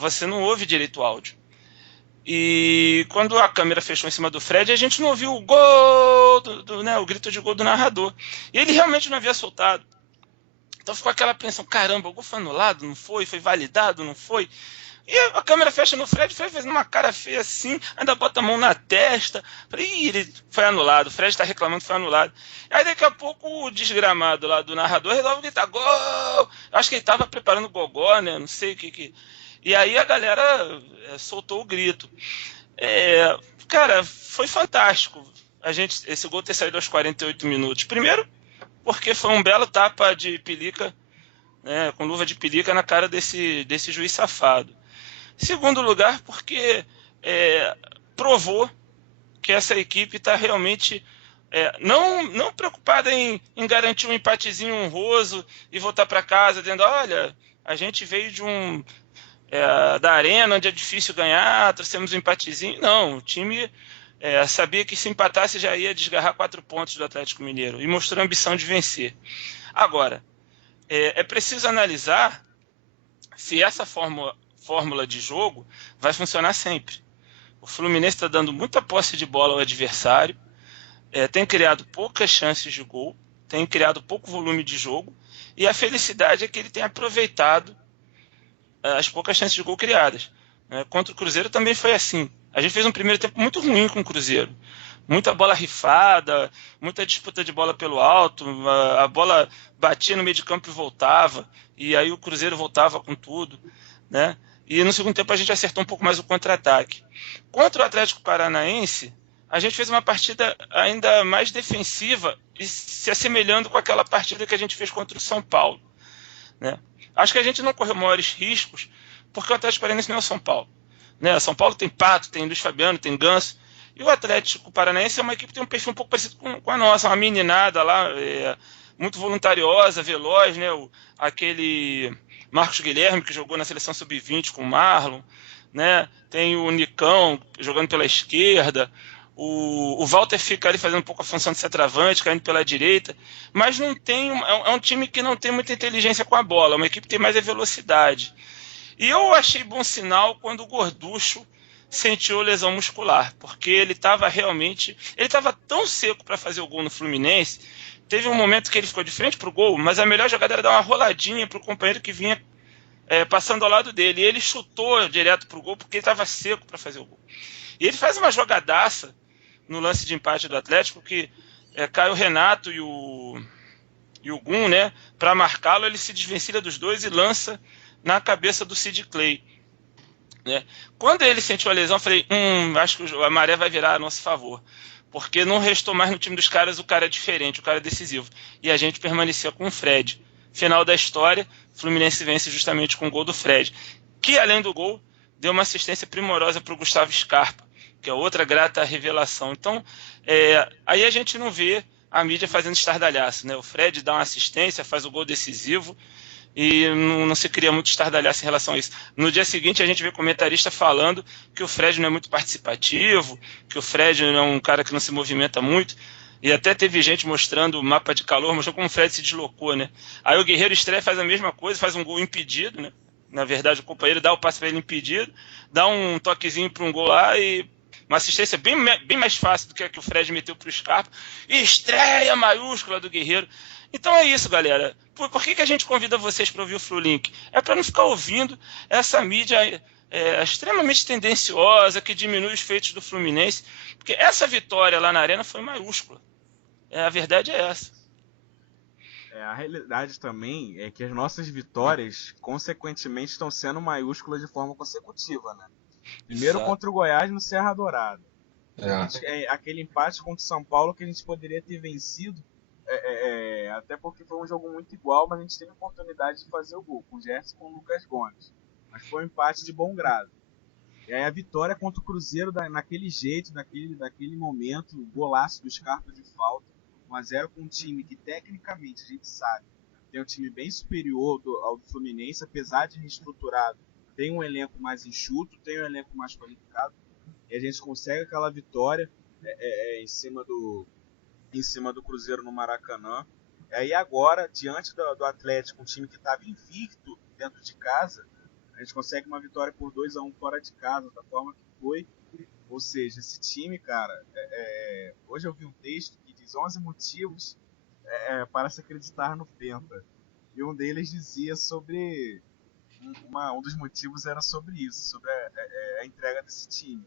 você não ouve direito o áudio. E quando a câmera fechou em cima do Fred, a gente não ouviu o gol, né, o grito de gol do narrador. E ele realmente não havia soltado. Então ficou aquela pensão, caramba, o gol foi anulado, não foi? Foi validado, não foi? E a câmera fecha no Fred, fez uma cara feia assim, ainda bota a mão na testa. Falei, ele foi anulado, o Fred está reclamando que foi anulado. Aí daqui a pouco o desgramado lá do narrador resolve gritar, gol! Acho que ele estava preparando o gogó, né? Não sei o que. E aí a galera soltou o grito. Cara, foi fantástico esse gol ter saído aos 48 minutos. Primeiro, porque foi um belo tapa de pelica, né, com luva de pelica na cara desse juiz safado. Segundo lugar, porque provou que essa equipe está realmente não preocupada em garantir um empatezinho honroso e voltar para casa dizendo, olha, a gente veio da arena onde é difícil ganhar, trouxemos um empatezinho. Não, o time sabia que se empatasse já ia desgarrar 4 pontos do Atlético Mineiro e mostrou a ambição de vencer. Agora, é preciso analisar se essa fórmula de jogo vai funcionar sempre. O Fluminense está dando muita posse de bola ao adversário, tem criado poucas chances de gol, tem criado pouco volume de jogo, e a felicidade é que ele tem aproveitado as poucas chances de gol criadas. Contra o Cruzeiro também foi assim. A gente fez um primeiro tempo muito ruim com o Cruzeiro. Muita bola rifada, muita disputa de bola pelo alto, a bola batia no meio de campo e voltava, e aí o Cruzeiro voltava com tudo, né? E no segundo tempo a gente acertou um pouco mais o contra-ataque. Contra o Atlético Paranaense, a gente fez uma partida ainda mais defensiva e se assemelhando com aquela partida que a gente fez contra o São Paulo, né? Acho que a gente não correu maiores riscos porque o Atlético Paranaense não é o São Paulo, né? São Paulo tem Pato, tem Luiz Fabiano, tem Ganso, e o Atlético Paranaense é uma equipe que tem um perfil um pouco parecido com a nossa, uma meninada lá, muito voluntariosa, veloz, né? Aquele Marcos Guilherme, que jogou na seleção sub-20 com o Marlon, né? Tem o Nicão jogando pela esquerda, O Walter fica ali fazendo um pouco a função de centroavante, caindo pela direita, mas não tem, é um time que não tem muita inteligência com a bola, uma equipe que tem mais a velocidade. E eu achei bom sinal quando o Gorducho sentiu lesão muscular, porque ele estava tão seco para fazer o gol no Fluminense. Teve um momento que ele ficou de frente para o gol, mas a melhor jogada era dar uma roladinha para o companheiro que vinha passando ao lado dele. E ele chutou direto para o gol porque ele estava seco para fazer o gol. E ele faz uma jogadaça no lance de empate do Atlético, que cai o Renato e o Gum, né? Para marcá-lo, ele se desvencilha dos dois e lança na cabeça do Sid Clay. Né? Quando ele sentiu a lesão, eu falei, acho que a maré vai virar a nosso favor. Porque não restou mais no time dos caras o cara diferente, o cara decisivo. E a gente permanecia com o Fred. Final da história, o Fluminense vence justamente com o gol do Fred, que além do gol, deu uma assistência primorosa para o Gustavo Scarpa, que é outra grata revelação. Então, aí a gente não vê a mídia fazendo estardalhaço, né? O Fred dá uma assistência, faz o gol decisivo e não se cria muito estardalhaço em relação a isso. No dia seguinte, a gente vê comentarista falando que o Fred não é muito participativo, que o Fred é um cara que não se movimenta muito, e até teve gente mostrando o mapa de calor, mostrou como o Fred se deslocou, né? Aí o Guerreiro estreia, faz a mesma coisa, faz um gol impedido, né? Na verdade, o companheiro dá o passe para ele impedido, dá um toquezinho para um gol lá e uma assistência bem mais fácil do que a que o Fred meteu para o Scarpa. E estreia maiúscula do Guerreiro. Então é isso, galera. Por que a gente convida vocês para ouvir o Flulink? É para não ficar ouvindo essa mídia extremamente tendenciosa, que diminui os feitos do Fluminense. Porque essa vitória lá na Arena foi maiúscula. A verdade é essa. A realidade também é que as nossas vitórias, consequentemente, estão sendo maiúsculas de forma consecutiva, né? Primeiro contra o Goiás no Serra Dourada. Aquele empate contra o São Paulo que a gente poderia ter vencido, até porque foi um jogo muito igual, mas a gente teve a oportunidade de fazer o gol, com o Gerson e com o Lucas Gomes. Mas foi um empate de bom grado. E aí a vitória contra o Cruzeiro, naquele jeito, daquele momento, o golaço do Scarpa de falta, 1-0 com um time que tecnicamente a gente sabe tem um time bem superior ao do Fluminense, apesar de reestruturado, tem um elenco mais enxuto, tem um elenco mais qualificado, e a gente consegue aquela vitória em cima do Cruzeiro no Maracanã. E aí agora, diante do Atlético, um time que estava invicto dentro de casa, a gente consegue uma vitória por 2-1 fora de casa, da forma que foi. Ou seja, esse time, cara, hoje eu vi um texto que diz 11 motivos para se acreditar no Penta. E um deles dizia sobre... Um dos motivos era sobre isso, sobre a entrega desse time.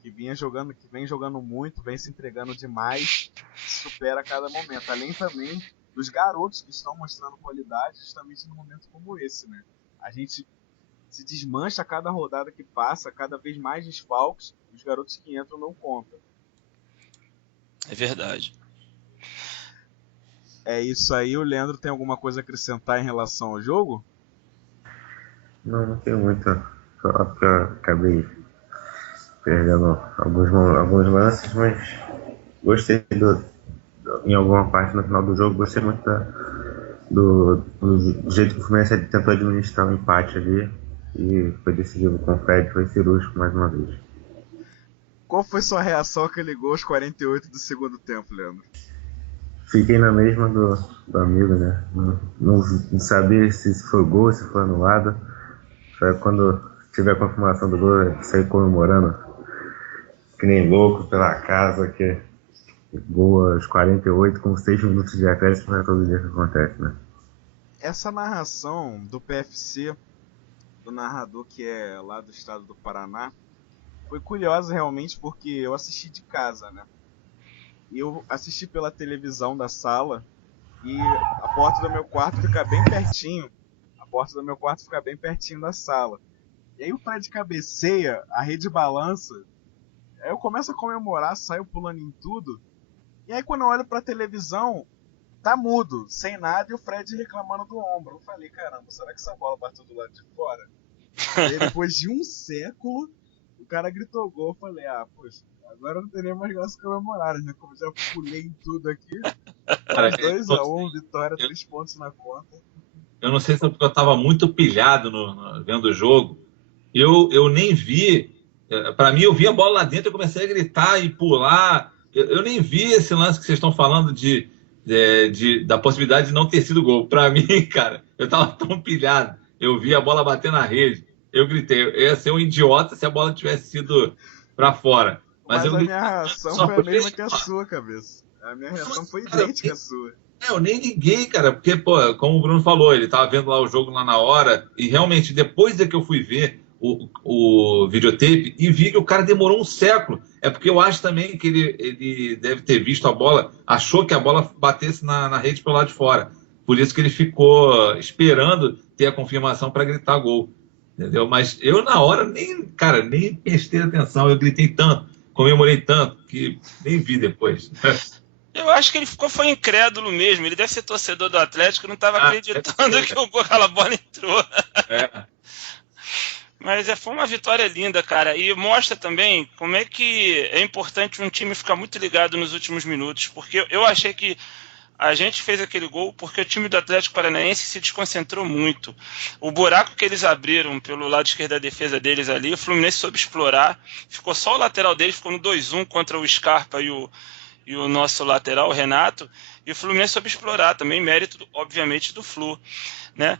Que vem jogando muito, vem se entregando demais, supera a cada momento. Além também dos garotos que estão mostrando qualidade justamente num momento como esse, né? A gente se desmancha a cada rodada que passa, cada vez mais desfalques, os garotos que entram não contam. É verdade. É isso aí. O Leandro tem alguma coisa a acrescentar em relação ao jogo? Não tenho muito, só porque eu acabei perdendo alguns lances, mas gostei em alguma parte no final do jogo, gostei muito do jeito que o Fluminense tentou administrar o empate ali e foi decisivo com o Fred, foi cirúrgico mais uma vez. Qual foi sua reação àquele gol aos 48 do segundo tempo, Leandro? Fiquei na mesma do amigo, né? Não sabia se foi gol, se foi anulado. Só quando tiver a confirmação do gol, sair comemorando que nem louco pela casa, que gol aos 48 com 6 minutos de acréscimo, não é todo dia que acontece, né? Essa narração do PFC, do narrador que é lá do estado do Paraná, foi curiosa realmente porque eu assisti de casa, né? E eu assisti pela televisão da sala e a porta do meu quarto fica bem pertinho. A porta do meu quarto fica bem pertinho da sala. E aí o Fred cabeceia, a rede balança. Aí eu começo a comemorar, saio pulando em tudo. E aí quando eu olho pra televisão, tá mudo, sem nada, e o Fred reclamando do ombro. Eu falei, caramba, será que essa bola bateu do lado de fora? E aí, depois de um século, o cara gritou gol. Eu falei, poxa, agora não teria mais graça comemorar, né? Como já pulei em tudo aqui. 2-1, vitória, 3 pontos na conta. Eu não sei se é porque eu estava muito pilhado vendo o jogo. Eu nem vi Para mim, eu vi a bola lá dentro, eu comecei a gritar e pular. Eu nem vi esse lance que vocês estão falando da possibilidade de não ter sido gol. Para mim, cara, eu tava tão pilhado. Eu vi a bola bater na rede. Eu gritei. Eu ia ser um idiota se a bola tivesse sido para fora. Mas eu a minha reação foi a mesma que a sua, cabeça. A minha reação foi idêntica à sua. Eu nem liguei, cara, porque, pô, como o Bruno falou, ele tava vendo lá o jogo lá na hora, e realmente, depois que eu fui ver o videotape e vi que o cara demorou um século. É porque eu acho também que ele deve ter visto a bola, achou que a bola batesse na rede pelo lado de fora. Por isso que ele ficou esperando ter a confirmação para gritar gol. Entendeu? Mas eu, na hora, nem prestei atenção. Eu gritei tanto, comemorei tanto, que nem vi depois. Eu acho que ele foi incrédulo mesmo. Ele deve ser torcedor do Atlético e não estava acreditando que aquela bola entrou. Mas foi uma vitória linda, cara. E mostra também como é que é importante um time ficar muito ligado nos últimos minutos. Porque eu achei que a gente fez aquele gol porque o time do Atlético Paranaense se desconcentrou muito. O buraco que eles abriram pelo lado esquerdo da defesa deles ali, o Fluminense soube explorar. Ficou só o lateral deles, ficou no 2-1 contra o Scarpa e o nosso lateral, o Renato, e o Fluminense soube explorar também, mérito, obviamente, do Flu, né?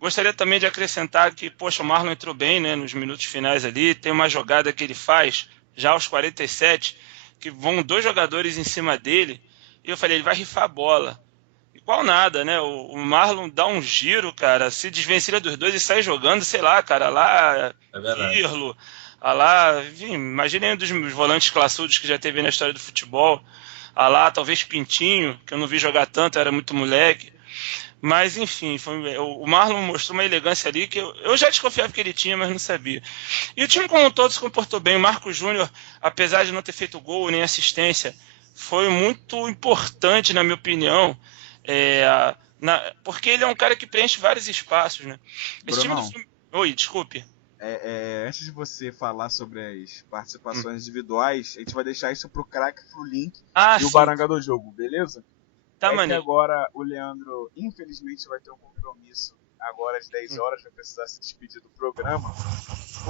Gostaria também de acrescentar que, poxa, o Marlon entrou bem, né, nos minutos finais ali, tem uma jogada que ele faz, já aos 47, que vão 2 jogadores em cima dele, e eu falei, ele vai rifar a bola. Igual nada, né? O Marlon dá um giro, cara, se desvencilha dos 2 e sai jogando, sei lá, cara, lá, Pirlo, lá, enfim, imagine um dos volantes classudos que já teve na história do futebol, lá, talvez Pintinho, que eu não vi jogar tanto, era muito moleque, mas enfim, o Marlon mostrou uma elegância ali que eu já desconfiava que ele tinha, mas não sabia. E o time como um todo se comportou bem. O Marcos Júnior, apesar de não ter feito gol nem assistência, foi muito importante, na minha opinião, porque ele é um cara que preenche vários espaços, né? Esse time do... Oi, desculpe. Antes de você falar sobre as participações individuais, a gente vai deixar isso pro craque Flulink e o Baranga do Jogo, beleza? Tá, que agora o Leandro, infelizmente, vai ter um compromisso agora às 10 horas, vai precisar se despedir do programa.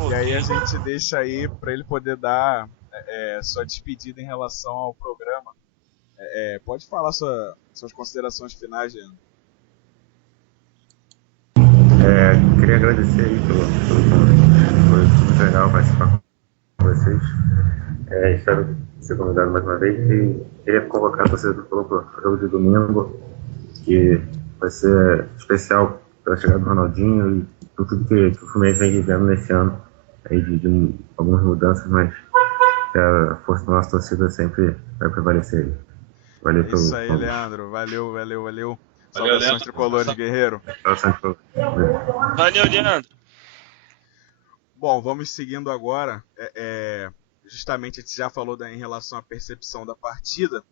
E aí a gente deixa aí para ele poder dar sua despedida em relação ao programa. Pode falar suas considerações finais, Leandro. Queria agradecer aí pelo convite. Foi muito legal participar com vocês. Espero ser convidado mais uma vez e queria convocar vocês para o jogo de domingo, que vai ser especial pela chegada do Ronaldinho e por tudo que o Fluminense vem vivendo nesse ano, aí de algumas mudanças, mas que a força da nossa torcida sempre vai prevalecer. Valeu pelo isso aí, convite. Leandro. Valeu. Saudações tricolores, guerreiro. Valeu, Leandro. Bom, vamos seguindo agora. Justamente a gente já falou em relação à percepção da partida.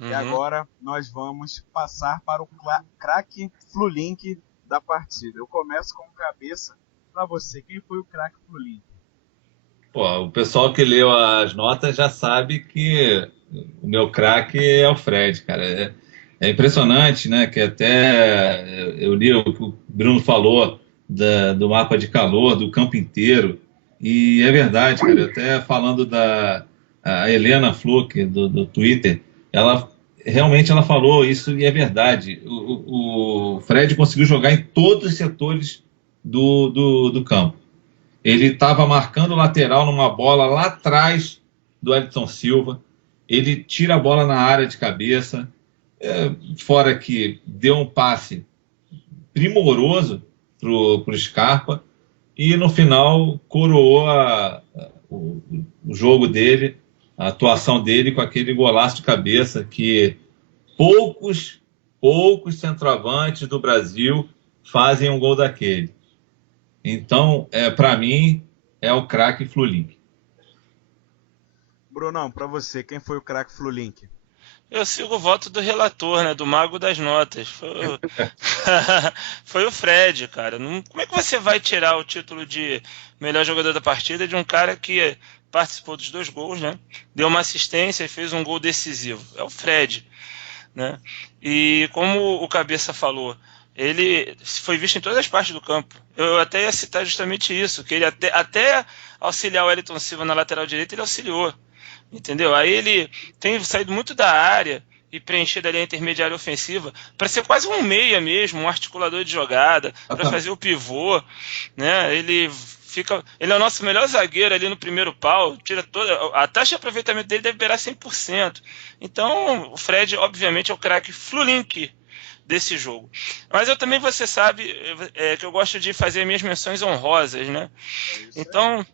E agora nós vamos passar para o craque Flulink da partida. Eu começo com cabeça para você. Quem foi o craque Flulink? Pô, o pessoal que leu as notas já sabe que o meu craque é o Fred, cara. É impressionante, né? Que até eu li o que o Bruno falou do mapa de calor, do campo inteiro. E é verdade, cara. Até falando a Helena Fluke, do Twitter, ela realmente falou isso e é verdade. O Fred conseguiu jogar em todos os setores do campo. Ele estava marcando o lateral numa bola lá atrás do Elton Silva. Ele tira a bola na área de cabeça. Fora que deu um passe primoroso pro Scarpa. E no final coroou o jogo dele, a atuação dele com aquele golaço de cabeça que poucos centroavantes do Brasil fazem um gol daquele. Então, para mim, é o craque Flulink. Brunão, para você, quem foi o craque Flulink? Eu sigo o voto do relator, né? Do mago das notas. Foi o Fred, cara. Como é que você vai tirar o título de melhor jogador da partida de um cara que participou dos 2 gols, né? Deu uma assistência e fez um gol decisivo? É o Fred, né? E como o Cabeça falou, ele foi visto em todas as partes do campo. Eu até ia citar justamente isso, que ele até auxiliar o Wellington Silva na lateral direita, ele auxiliou, entendeu? Aí ele tem saído muito da área e preenchido ali a intermediária ofensiva para ser quase um meia mesmo, um articulador de jogada, para fazer o pivô, né? Ele é o nosso melhor zagueiro ali no primeiro pau, tira toda a taxa de aproveitamento dele deve beirar 100%. Então, o Fred, obviamente, é o craque Flulink desse jogo. Mas eu também, você sabe, que eu gosto de fazer minhas menções honrosas, né? Então,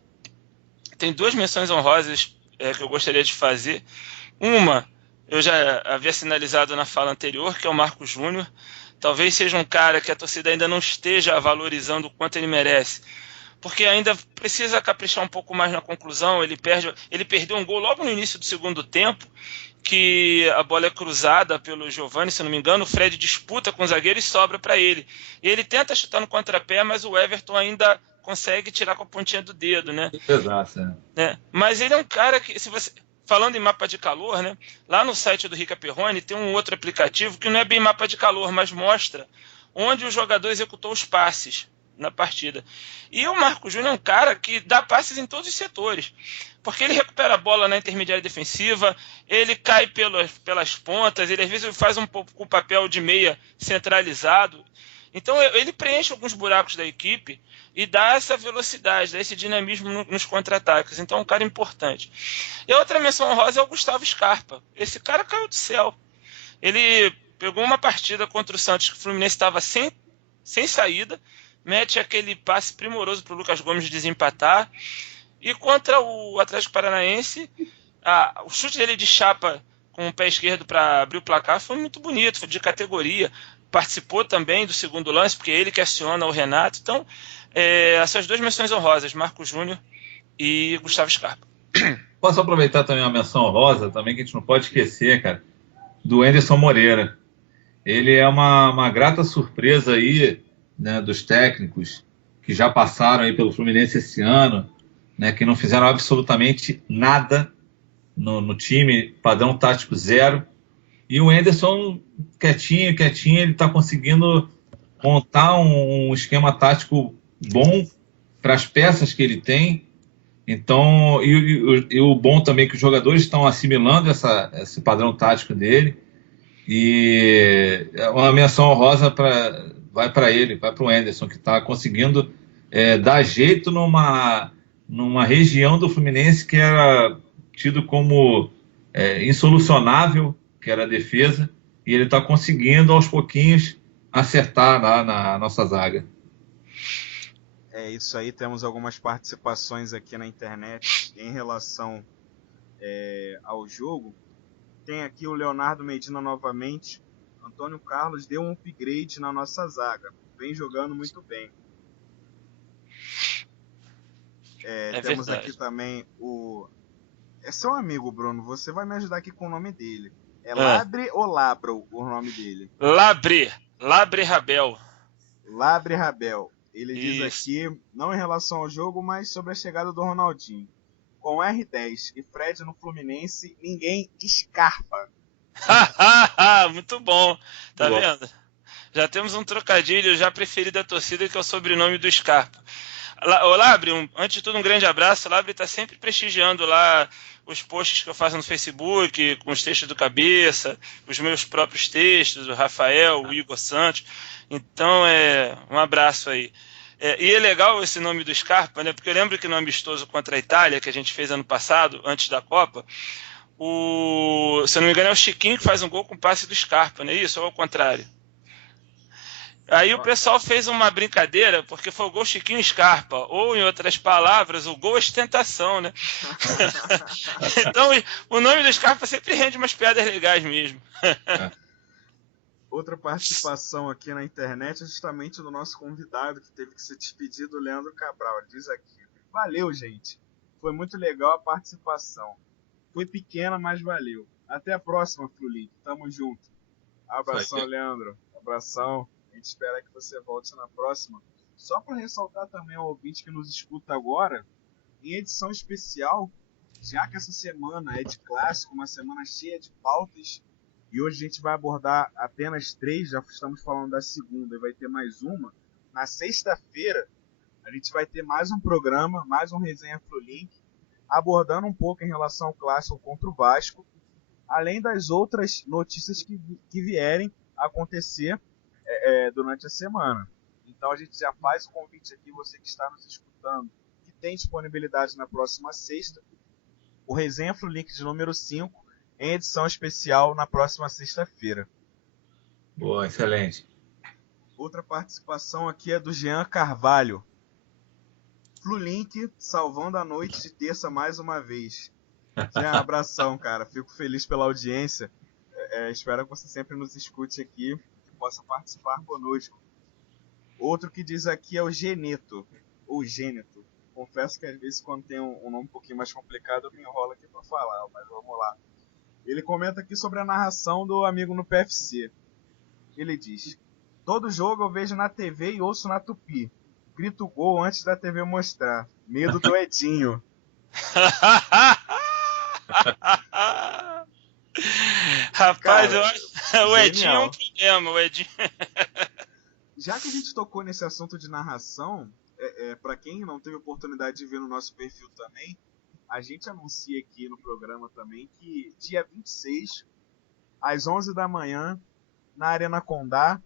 tem 2 menções honrosas que eu gostaria de fazer. Uma, eu já havia sinalizado na fala anterior, que é o Marco Júnior. Talvez seja um cara que a torcida ainda não esteja valorizando o quanto ele merece, porque ainda precisa caprichar um pouco mais na conclusão. Ele perdeu um gol logo no início do segundo tempo, que a bola é cruzada pelo Giovani, se não me engano, o Fred disputa com o zagueiro e sobra para ele. Ele tenta chutar no contrapé, mas o Everton ainda consegue tirar com a pontinha do dedo, né? Exato, né? Mas ele é um cara que, se você... Falando em mapa de calor, né? Lá no site do Rica Perrone tem um outro aplicativo que não é bem mapa de calor, mas mostra onde o jogador executou os passes na partida. E o Marco Júnior é um cara que dá passes em todos os setores, porque ele recupera a bola na intermediária defensiva, ele cai pelas pontas, ele às vezes faz um pouco o papel de meia centralizado. Então ele preenche alguns buracos da equipe e dá essa velocidade, dá esse dinamismo nos contra-ataques. Então é um cara importante. E a outra menção honrosa é o Gustavo Scarpa. Esse cara caiu do céu. Ele pegou uma partida contra o Santos, que o Fluminense estava sem saída, mete aquele passe primoroso para o Lucas Gomes desempatar. E contra o Atlético Paranaense, o chute dele de chapa com o pé esquerdo para abrir o placar foi muito bonito, foi de categoria. Participou também do segundo lance, porque é ele que aciona o Renato. Então, essas 2 menções honrosas, Marco Júnior e Gustavo Scarpa. Posso aproveitar também uma menção honrosa, também, que a gente não pode esquecer, cara, do Anderson Moreira. Ele é uma grata surpresa aí, né, dos técnicos que já passaram aí pelo Fluminense esse ano, né, que não fizeram absolutamente nada no time, padrão tático 0. E o Anderson, quietinho, ele está conseguindo montar um esquema tático bom para as peças que ele tem. Então, e o bom também é que os jogadores estão assimilando esse padrão tático dele. E uma menção honrosa vai para ele, vai para o Anderson, que está conseguindo dar jeito numa região do Fluminense que era tido como insolucionável, que era a defesa, e ele está conseguindo aos pouquinhos acertar lá na nossa zaga. É isso aí, temos algumas participações aqui na internet em relação ao jogo. Tem aqui o Leonardo Medina novamente. Antônio Carlos deu um upgrade na nossa zaga. Vem jogando muito bem. Temos verdade. aqui também o... É seu amigo, Bruno. Você vai me ajudar aqui com o nome dele. Labre ou Labro o nome dele? Labre Rabel. Labre Rabel. Ele diz Isso. aqui, não em relação ao jogo, mas sobre a chegada do Ronaldinho. Com R10 e Fred no Fluminense, ninguém escarpa. Muito bom. Tá vendo? Já temos um trocadilho já preferido da torcida, que é o sobrenome do Scarpa. Ô Labre, antes de tudo, um grande abraço. O Labre está sempre prestigiando lá os posts que eu faço no Facebook, com os textos do Cabeça, os meus próprios textos, o Rafael, o Igor Santos. Então, um abraço aí. E é legal esse nome do Scarpa, né? Porque eu lembro que no amistoso contra a Itália, que a gente fez ano passado, antes da Copa, se eu não me engano, é o Chiquinho que faz um gol com passe do Scarpa, não é isso? Ou ao contrário? Aí o pessoal fez uma brincadeira, porque foi o gol Chiquinho Scarpa, ou, em outras palavras, o gol ostentação, né? Então, o nome do Scarpa sempre rende umas piadas legais mesmo. Outra participação aqui na internet é justamente do nosso convidado, que teve que se despedir, do Leandro Cabral. Ele diz aqui: valeu, gente. Foi muito legal a participação. Foi pequena, mas valeu. Até a próxima, Flulink. Tamo junto. Abração, Leandro. Abração. A gente espera que você volte na próxima. Só para ressaltar também ao ouvinte que nos escuta agora, em edição especial, já que essa semana é de clássico, uma semana cheia de pautas, E hoje a gente vai abordar apenas 3, já estamos falando da segunda e vai ter mais uma. Na sexta-feira, a gente vai ter mais um programa, mais um Resenha Flulink, abordando um pouco em relação ao clássico contra o Vasco, além das outras notícias que vierem a acontecer durante a semana. Então a gente já faz o convite aqui, você que está nos escutando, que tem disponibilidade na próxima sexta, o Resenha Flulink de número 5, em edição especial na próxima sexta-feira. Boa, excelente. Outra participação aqui é do Jean Carvalho. Flulink salvando a noite de terça mais uma vez. Jean, abração, cara. Fico feliz pela audiência. Espero que você sempre nos escute aqui e possa participar conosco. Outro que diz aqui é o Geneto, ou Gêneto. Confesso que às vezes quando tem um nome um pouquinho mais complicado eu me enrolo aqui para falar, mas vamos lá. Ele comenta aqui sobre a narração do amigo no PFC. Ele diz: todo jogo eu vejo na TV e ouço na Tupi. Grito gol antes da TV mostrar. Medo do Edinho. Rapaz, Cara, eu acho o Edinho é um problema. O Edinho... Já que a gente tocou nesse assunto de narração, para quem não teve oportunidade de ver no nosso perfil também, a gente anuncia aqui no programa também que dia 26, às 11 da manhã, na Arena Condá,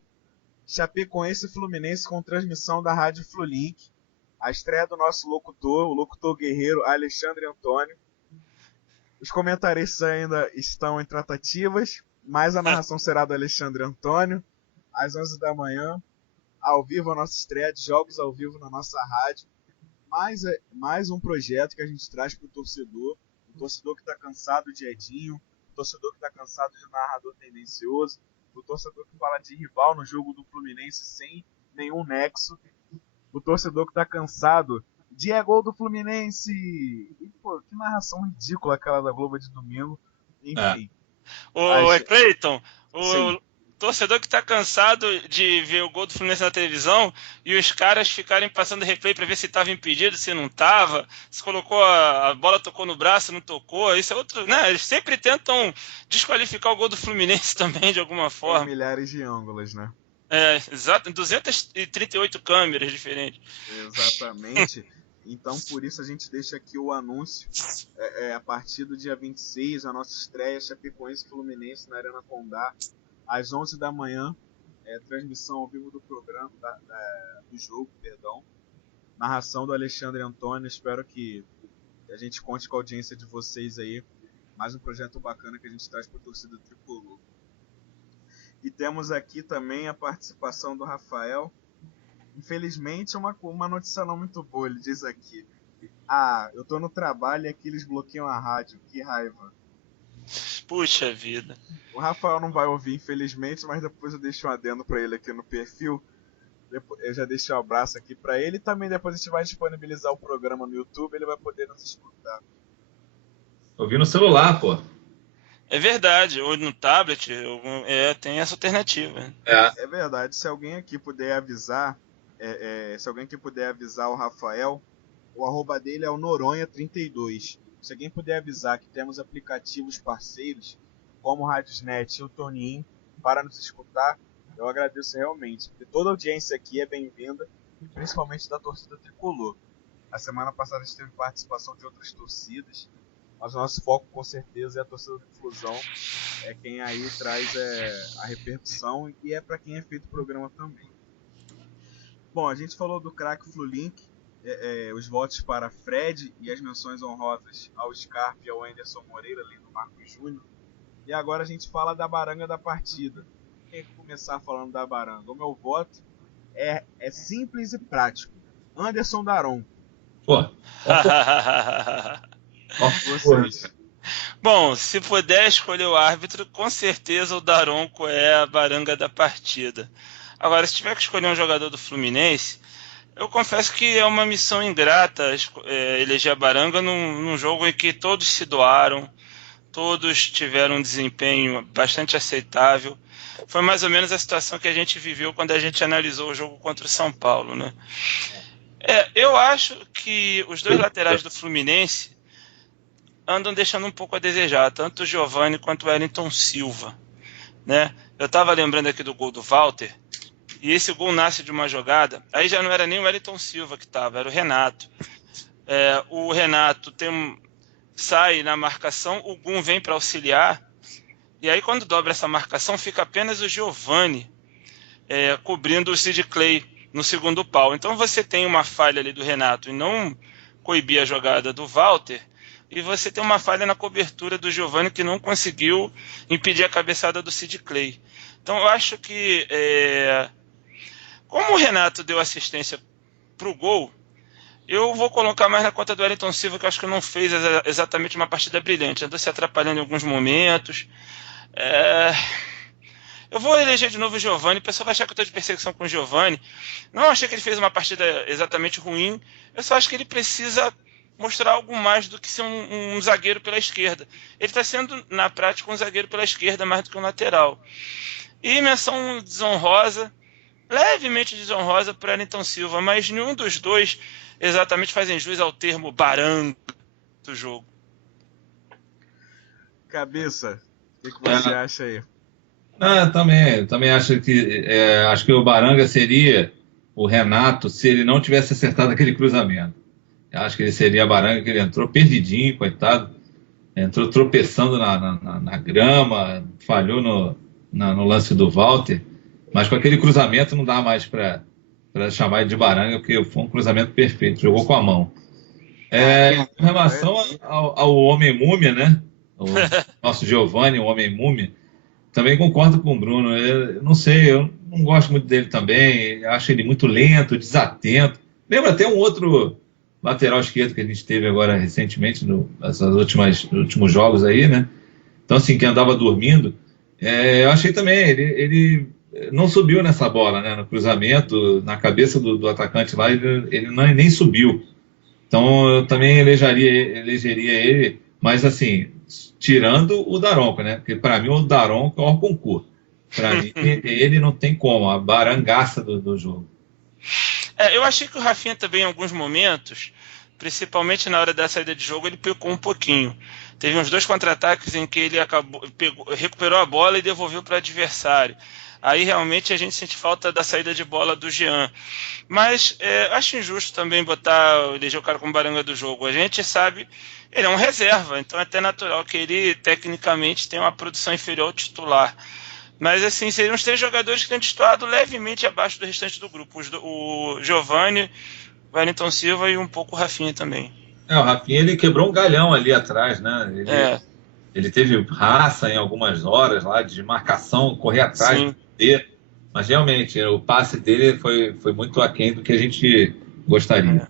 Chapecoense e Fluminense com transmissão da Rádio Flulink. A estreia do nosso locutor, o locutor guerreiro Alexandre Antônio. Os comentaristas ainda estão em tratativas, mas a narração será do Alexandre Antônio, às 11 da manhã, ao vivo a nossa estreia de jogos ao vivo na nossa rádio. Mais um projeto que a gente traz para o torcedor que está cansado de Edinho, o torcedor que está cansado de narrador tendencioso, o torcedor que fala de rival no jogo do Fluminense sem nenhum nexo, o torcedor que está cansado de gol do Fluminense. E, pô, que narração ridícula aquela da Globo de domingo. Enfim. Cleiton, o torcedor que tá cansado de ver o gol do Fluminense na televisão e os caras ficarem passando replay para ver se estava impedido, se não estava, se colocou a bola, tocou no braço, não tocou. Isso é outro, né? Eles sempre tentam desqualificar o gol do Fluminense também de alguma forma. Em milhares de ângulos, né? Exato, 238 câmeras diferentes. Exatamente. Então, por isso a gente deixa aqui o anúncio. A partir do dia 26, a nossa estreia Chapecoense e Fluminense na Arena Condá, às 11 da manhã, transmissão ao vivo do programa, do jogo, perdão. Narração do Alexandre Antônio. Espero que a gente conte com a audiência de vocês aí. Mais um projeto bacana que a gente traz para a torcida tricolor. E temos aqui também a participação do Rafael. Infelizmente, uma notícia não muito boa. Ele diz aqui: eu tô no trabalho e aqui eles bloqueiam a rádio. Que raiva. Puxa vida. O Rafael não vai ouvir, infelizmente, mas depois eu deixo um adendo pra ele aqui no perfil. Eu já deixei um abraço aqui pra ele. E também depois a gente vai disponibilizar o programa no YouTube, ele vai poder nos escutar. Ouvir no celular, pô. É verdade, ou no tablet, tem essa alternativa. É verdade, se alguém aqui puder avisar, o Rafael, o arroba dele é o Noronha32. Se alguém puder avisar que temos aplicativos parceiros, como o Radiosnet e o TuneIn, para nos escutar, eu agradeço realmente, porque toda audiência aqui é bem-vinda, principalmente da torcida tricolor. A semana passada a gente teve participação de outras torcidas, mas o nosso foco com certeza é a torcida do Flusão, é quem aí traz a repercussão e é para quem é feito o programa também. Bom, a gente falou do craque Flulink, os votos para Fred e as menções honrosas ao Scarpa e ao Anderson Moreira, além do Marcos Júnior. E agora a gente fala da baranga da partida. Quem começar falando da baranga? O meu voto é simples e prático. Anderson Daron. Pô. Vocês. Bom, se puder escolher o árbitro, com certeza o Daronco é a baranga da partida. Agora, se tiver que escolher um jogador do Fluminense, eu confesso que é uma missão ingrata eleger a baranga num jogo em que todos se doaram, todos tiveram um desempenho bastante aceitável. Foi mais ou menos a situação que a gente viveu quando a gente analisou o jogo contra o São Paulo, né? Eu acho que os dois laterais do Fluminense andam deixando um pouco a desejar, tanto o Giovani quanto o Wellington Silva. né? Eu tava lembrando aqui do gol do Walter, e esse gol nasce de uma jogada, aí já não era nem o Wellington Silva que tava, era o Renato. O Renato sai na marcação, o Gum vem para auxiliar, e aí quando dobra essa marcação fica apenas o Giovani cobrindo o Sid Clay no segundo pau. Então você tem uma falha ali do Renato em não coibir a jogada do Walter, e você tem uma falha na cobertura do Giovani que não conseguiu impedir a cabeçada do Sid Clay. Então eu acho que como o Renato deu assistência para o gol, eu vou colocar mais na conta do Wellington Silva, que eu acho que não fez exatamente uma partida brilhante. Andou se atrapalhando em alguns momentos. Eu vou eleger de novo o Giovani. O pessoal vai achar que eu estou de perseguição com o Giovani. Não achei que ele fez uma partida exatamente ruim. Eu só acho que ele precisa mostrar algo mais do que ser um zagueiro pela esquerda. Ele está sendo, na prática, um zagueiro pela esquerda mais do que um lateral. E menção desonrosa, levemente desonrosa para Wellington Silva, mas nenhum dos dois exatamente fazem jus ao termo baranga do jogo. Cabeça, o que você acha aí? Também acho que o baranga seria o Renato se ele não tivesse acertado aquele cruzamento. Eu acho que ele seria a baranga, que ele entrou perdidinho, coitado, entrou tropeçando na grama, falhou no lance do Walter, mas com aquele cruzamento não dá mais para chamar ele de baranga, porque foi um cruzamento perfeito, jogou com a mão. Em relação ao Homem-Múmia, né? O nosso Giovani, o Homem-Múmia, também concordo com o Bruno. Eu não sei, eu não gosto muito dele também, acho ele muito lento, desatento. Lembra até um outro lateral esquerdo que a gente teve agora recentemente, nos últimos jogos aí, né? Então, assim, que andava dormindo. Eu achei também, ele não subiu nessa bola, né? No cruzamento, na cabeça do atacante lá, ele nem subiu. Então, eu também elegeria ele, mas assim, tirando o Daronco, né? Porque para mim o Daronco é o concurso. Para mim, ele não tem como, a barangaça do jogo. Eu achei que o Rafinha também, em alguns momentos, principalmente na hora da saída de jogo, ele pecou um pouquinho. Teve uns 2 contra-ataques em que ele recuperou a bola e devolveu para o adversário. Aí realmente a gente sente falta da saída de bola do Jean. Mas acho injusto também eleger o cara como baranga do jogo. A gente sabe, ele é um reserva, então é até natural que ele tecnicamente tenha uma produção inferior ao titular. Mas assim, seriam os 3 jogadores que têm destoado levemente abaixo do restante do grupo. O Giovani, o Wellington Silva e um pouco o Rafinha também. O Rafinha, ele quebrou um galhão ali atrás, né? Ele teve raça em algumas horas lá de marcação, correr atrás, mas realmente o passe dele foi muito aquém do que a gente gostaria.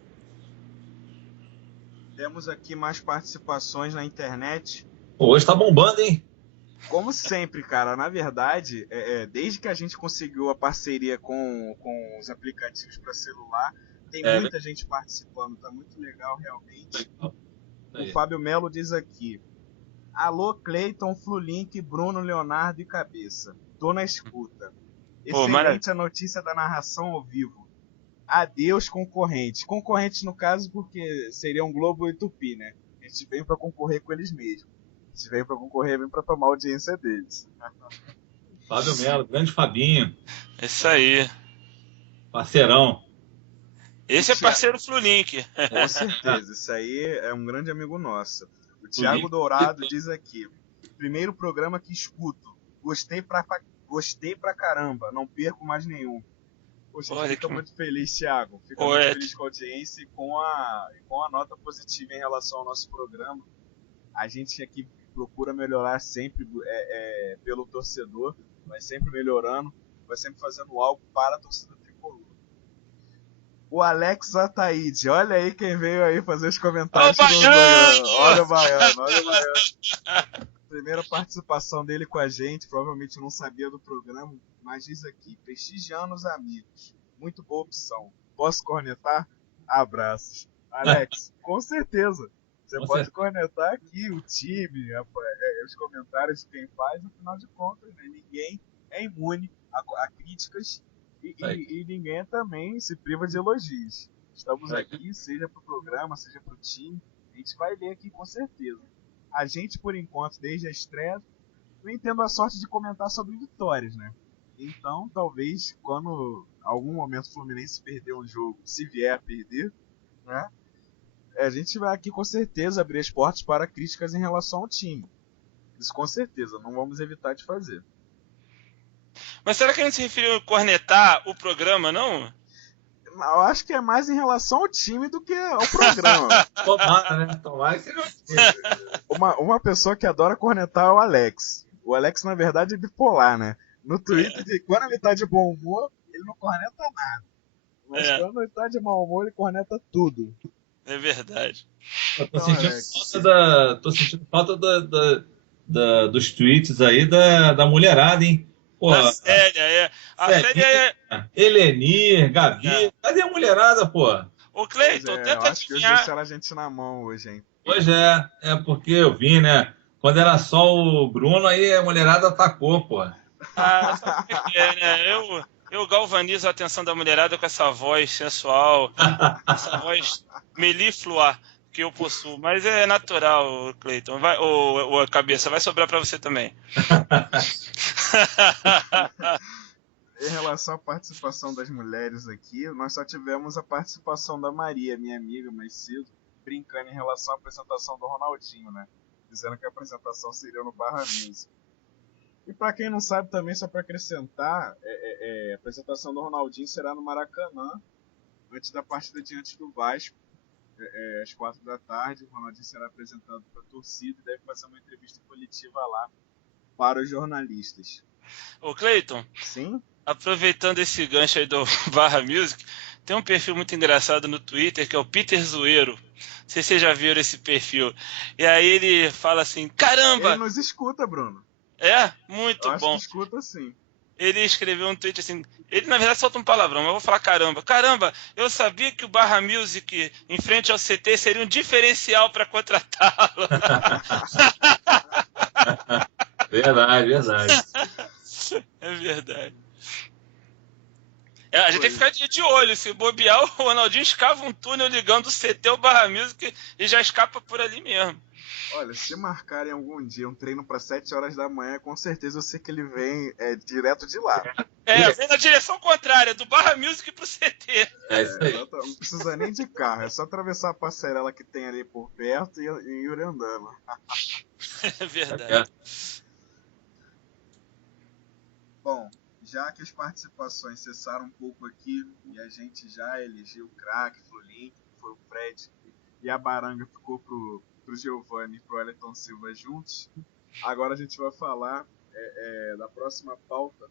Temos aqui mais participações na internet. Hoje tá bombando, hein? Como sempre, cara, na verdade, desde que a gente conseguiu a parceria com os aplicativos para celular, tem muita gente participando, tá muito legal realmente. O Fábio Melo diz aqui: alô, Cleiton, Flulink, Bruno, Leonardo e Cabeça. Tô na escuta. Excelente a notícia da narração ao vivo. Adeus, concorrentes. Concorrentes, no caso, porque seria um Globo e Tupi, né? A gente veio pra concorrer com eles mesmos. A gente veio pra concorrer, veio pra tomar a audiência deles. Fábio Melo, grande Fabinho. Isso aí. Parceirão. Esse é parceiro Flulink. Com certeza, isso aí é um grande amigo nosso. O Thiago Dourado diz aqui: primeiro programa que escuto. Gostei pra caramba, não perco mais nenhum. Poxa, a gente fica muito feliz, Thiago. Fica muito feliz com a audiência e com a nota positiva em relação ao nosso programa. A gente aqui procura melhorar sempre pelo torcedor, vai sempre melhorando, vai sempre fazendo algo para a torcida tricolor. O Alex Ataíde, olha aí quem veio aí fazer os comentários. Olha o baiano. Primeira participação dele com a gente, provavelmente não sabia do programa, mas diz aqui: prestigiando os amigos, muito boa opção. Posso cornetar? Abraços. Alex, com certeza. Você pode cornetar aqui o time, os comentários de quem faz, afinal de contas, né? Ninguém é imune a críticas e ninguém também se priva de elogios. Estamos aqui, seja pro programa, seja pro time, a gente vai ler aqui com certeza. A gente, por enquanto, desde a estreia, vem tendo a sorte de comentar sobre vitórias, né? Então, talvez, quando algum momento o Fluminense perder um jogo, se vier a perder, né? A gente vai aqui com certeza abrir as portas para críticas em relação ao time. Isso com certeza, não vamos evitar de fazer. Mas será que a gente se referiu a cornetar o programa, não? Eu acho que é mais em relação ao time do que ao programa. Tomara, né? Tomara que seja. Uma pessoa que adora cornetar é o Alex. O Alex, na verdade, é bipolar, né? No Twitter, quando ele tá de bom humor, ele não corneta nada. Mas quando ele tá de mau humor, ele corneta tudo. É verdade. Eu tô sentindo falta dos tweets aí da mulherada, hein? Pô, a Célia, A Célia Helenir, Gabi. Cadê a mulherada, pô? Ô, Cleiton, tenta eu acho que eles adivinhar. deixaram a gente na mão hoje, hein? Pois é porque eu vi, né? Quando era só o Bruno, aí a mulherada atacou, pô. Sabe o que é, né? Eu galvanizo a atenção da mulherada com essa voz sensual, essa voz meliflua que eu possuo. Mas é natural, Cleiton. Ô, cabeça, vai sobrar pra você também. Em relação à participação das mulheres aqui, nós só tivemos a participação da Maria, minha amiga, mais cedo, brincando em relação à apresentação do Ronaldinho, né? Dizendo que a apresentação seria no Barra Music. E pra quem não sabe também, só pra acrescentar, a apresentação do Ronaldinho será no Maracanã, antes da partida diante do Vasco, às 4 da tarde. O Ronaldinho será apresentado pra torcida e deve fazer uma entrevista coletiva lá para os jornalistas. Ô, Cleiton. Sim? Aproveitando esse gancho aí do Barra Music, tem um perfil muito engraçado no Twitter que é o Peter Zoeiro. Não sei se vocês já viram esse perfil. E aí ele fala assim, caramba! Ele nos escuta, Bruno. É? Muito eu bom. Acho que escuta sim. Ele escreveu um tweet assim, ele na verdade solta um palavrão, mas eu vou falar caramba. Caramba, eu sabia que o Barra Music em frente ao CT seria um diferencial para contratá-lo. Verdade. É verdade. A gente tem que ficar de olho. Se bobear, o Ronaldinho escava um túnel ligando o CT ao Barra Music e já escapa por ali mesmo. Olha, se marcarem algum dia um treino para 7 horas da manhã, com certeza eu sei que ele vem direto de lá. Vem na direção contrária, do Barra Music pro CT. É isso aí. Não precisa nem de carro, é só atravessar a passarela que tem ali por perto e ir andando. É verdade. Bom, já que as participações cessaram um pouco aqui e a gente já elegeu o craque, Flulink, que foi o Fred, e a Baranga ficou pro Giovani e pro Wellington Silva juntos, agora a gente vai falar da próxima pauta,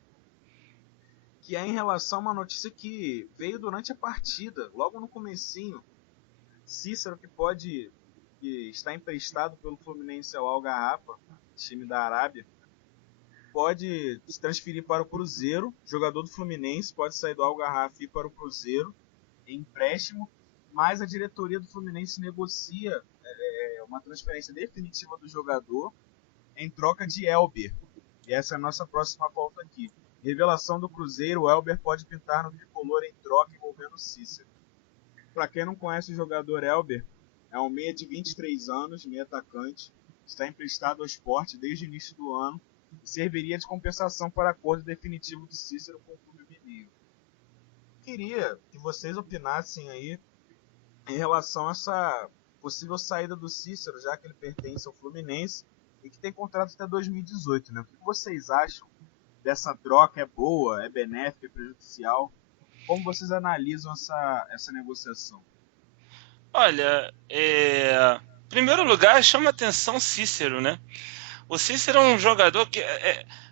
que é em relação a uma notícia que veio durante a partida, logo no comecinho. Cícero, que está emprestado pelo Fluminense ao Al Garrafa, time da Arábia, pode se transferir para o Cruzeiro. O jogador do Fluminense pode sair do Al Garrafa e ir para o Cruzeiro em empréstimo, mas a diretoria do Fluminense negocia uma transferência definitiva do jogador em troca de Elber. E essa é a nossa próxima pauta aqui. Revelação do Cruzeiro, o Elber pode pintar no tricolor em troca envolvendo o Cícero. Para quem não conhece o jogador Elber, é um meia de 23 anos, meia atacante, está emprestado ao Sport desde o início do ano e serviria de compensação para acordo definitivo do Cícero com o Clube Mineiro. Queria que vocês opinassem aí em relação a essa possível saída do Cícero, já que ele pertence ao Fluminense e que tem contrato até 2018, né? O que vocês acham dessa troca? É boa? É benéfica? É prejudicial? Como vocês analisam essa negociação? Olha, em primeiro lugar, chama atenção Cícero, né? O Cícero é um jogador que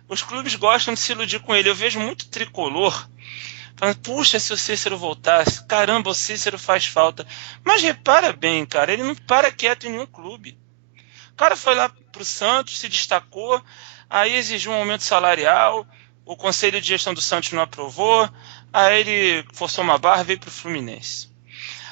os clubes gostam de se iludir com ele. Eu vejo muito tricolor falando, puxa, se o Cícero voltasse, caramba, o Cícero faz falta. Mas repara bem, cara, ele não para quieto em nenhum clube. O cara foi lá pro Santos, se destacou, aí exigiu um aumento salarial, o conselho de gestão do Santos não aprovou, aí ele forçou uma barra e veio pro Fluminense.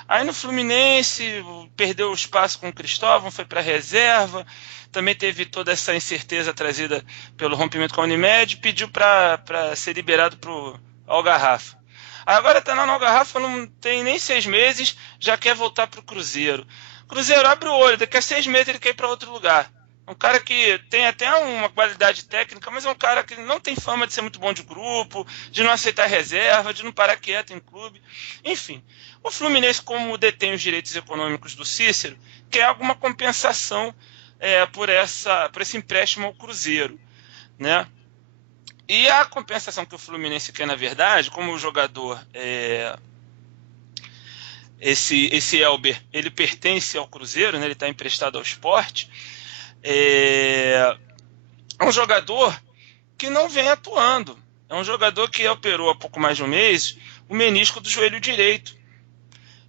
Aí no Fluminense perdeu o espaço com o Cristóvão, foi para reserva, também teve toda essa incerteza trazida pelo rompimento com a Unimed, pediu para ser liberado pro Al Garrafa. Aí agora tá lá no Al Garrafa, não tem nem 6 meses, já quer voltar pro Cruzeiro. Cruzeiro abre o olho, daqui a 6 meses ele quer ir para outro lugar. É um cara que tem até uma qualidade técnica, mas é um cara que não tem fama de ser muito bom de grupo, de não aceitar reserva, de não parar quieto em clube. Enfim, o Fluminense, como detém os direitos econômicos do Cícero, quer alguma compensação por esse empréstimo ao Cruzeiro, né? E a compensação que o Fluminense quer, na verdade, como o jogador, esse Elber, ele pertence ao Cruzeiro, né? Ele está emprestado ao Sport, é um jogador que não vem atuando. É um jogador que operou há pouco mais de um mês o menisco do joelho direito.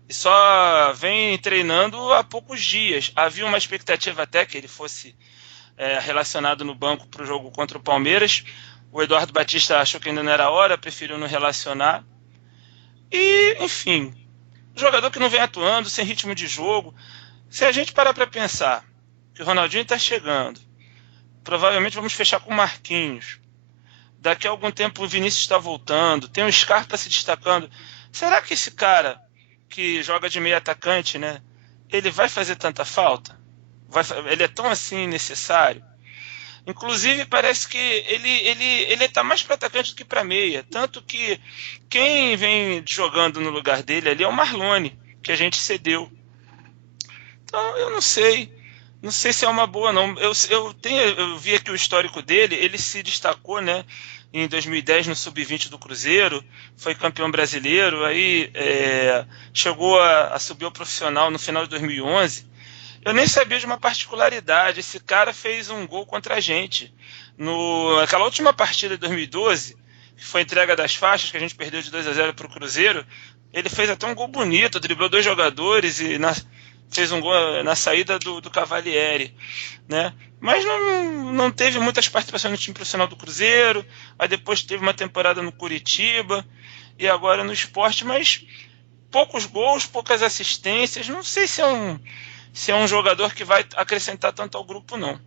E só vem treinando há poucos dias. Havia uma expectativa até que ele fosse relacionado no banco para o jogo contra o Palmeiras. O Eduardo Batista achou que ainda não era hora, preferiu não relacionar. E, enfim, jogador que não vem atuando, sem ritmo de jogo. Se a gente parar para pensar que o Ronaldinho está chegando, provavelmente vamos fechar com o Marquinhos. Daqui a algum tempo o Vinícius está voltando, tem o Scarpa se destacando. Será que esse cara que joga de meio atacante, né, ele vai fazer tanta falta? Ele é tão assim necessário? Inclusive parece que ele está mais para atacante do que para meia. Tanto que quem vem jogando no lugar dele ali é o Marlone, que a gente cedeu. Então eu não sei. Não sei se é uma boa, não. Eu vi aqui o histórico dele, ele se destacou, né, em 2010 no Sub-20 do Cruzeiro, foi campeão brasileiro, aí chegou a subir ao profissional no final de 2011. Eu nem sabia de uma particularidade, esse cara fez um gol contra a gente. Aquela última partida de 2012, que foi a entrega das faixas, que a gente perdeu de 2-0 para o Cruzeiro, ele fez até um gol bonito, driblou 2 jogadores e fez um gol na saída do Cavalieri, né? Mas não teve muitas participações no time profissional do Cruzeiro, aí depois teve uma temporada no Curitiba e agora no Sport, mas poucos gols, poucas assistências, não sei se é um jogador que vai acrescentar tanto ao grupo, não.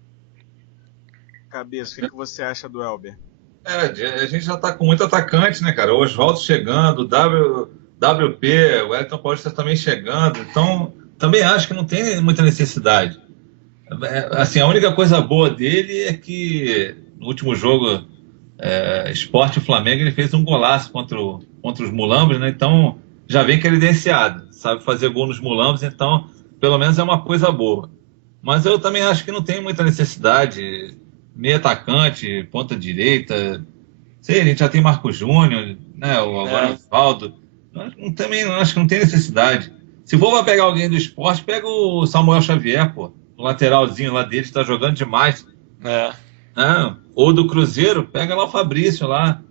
Cabeça, o que você acha do Elber? A gente já tá com muito atacante, né, cara? O Oswaldo chegando, o WP, o Elton Paulista também chegando, então também acho que não tem muita necessidade. Assim, a única coisa boa dele é que no último jogo Sport e Flamengo ele fez um golaço contra os mulambos, né? Então já vem credenciado, sabe fazer gol nos mulambos, então pelo menos é uma coisa boa. Mas eu também acho que não tem muita necessidade. Meio atacante, ponta direita, sei, a gente já tem Marco Júnior, né? Agora o Oswaldo. Também não acho que não tem necessidade. Se for para pegar alguém do Sport, pega o Samuel Xavier, pô. O lateralzinho lá dele está jogando demais. Ou do Cruzeiro, pega lá o Fabrício lá.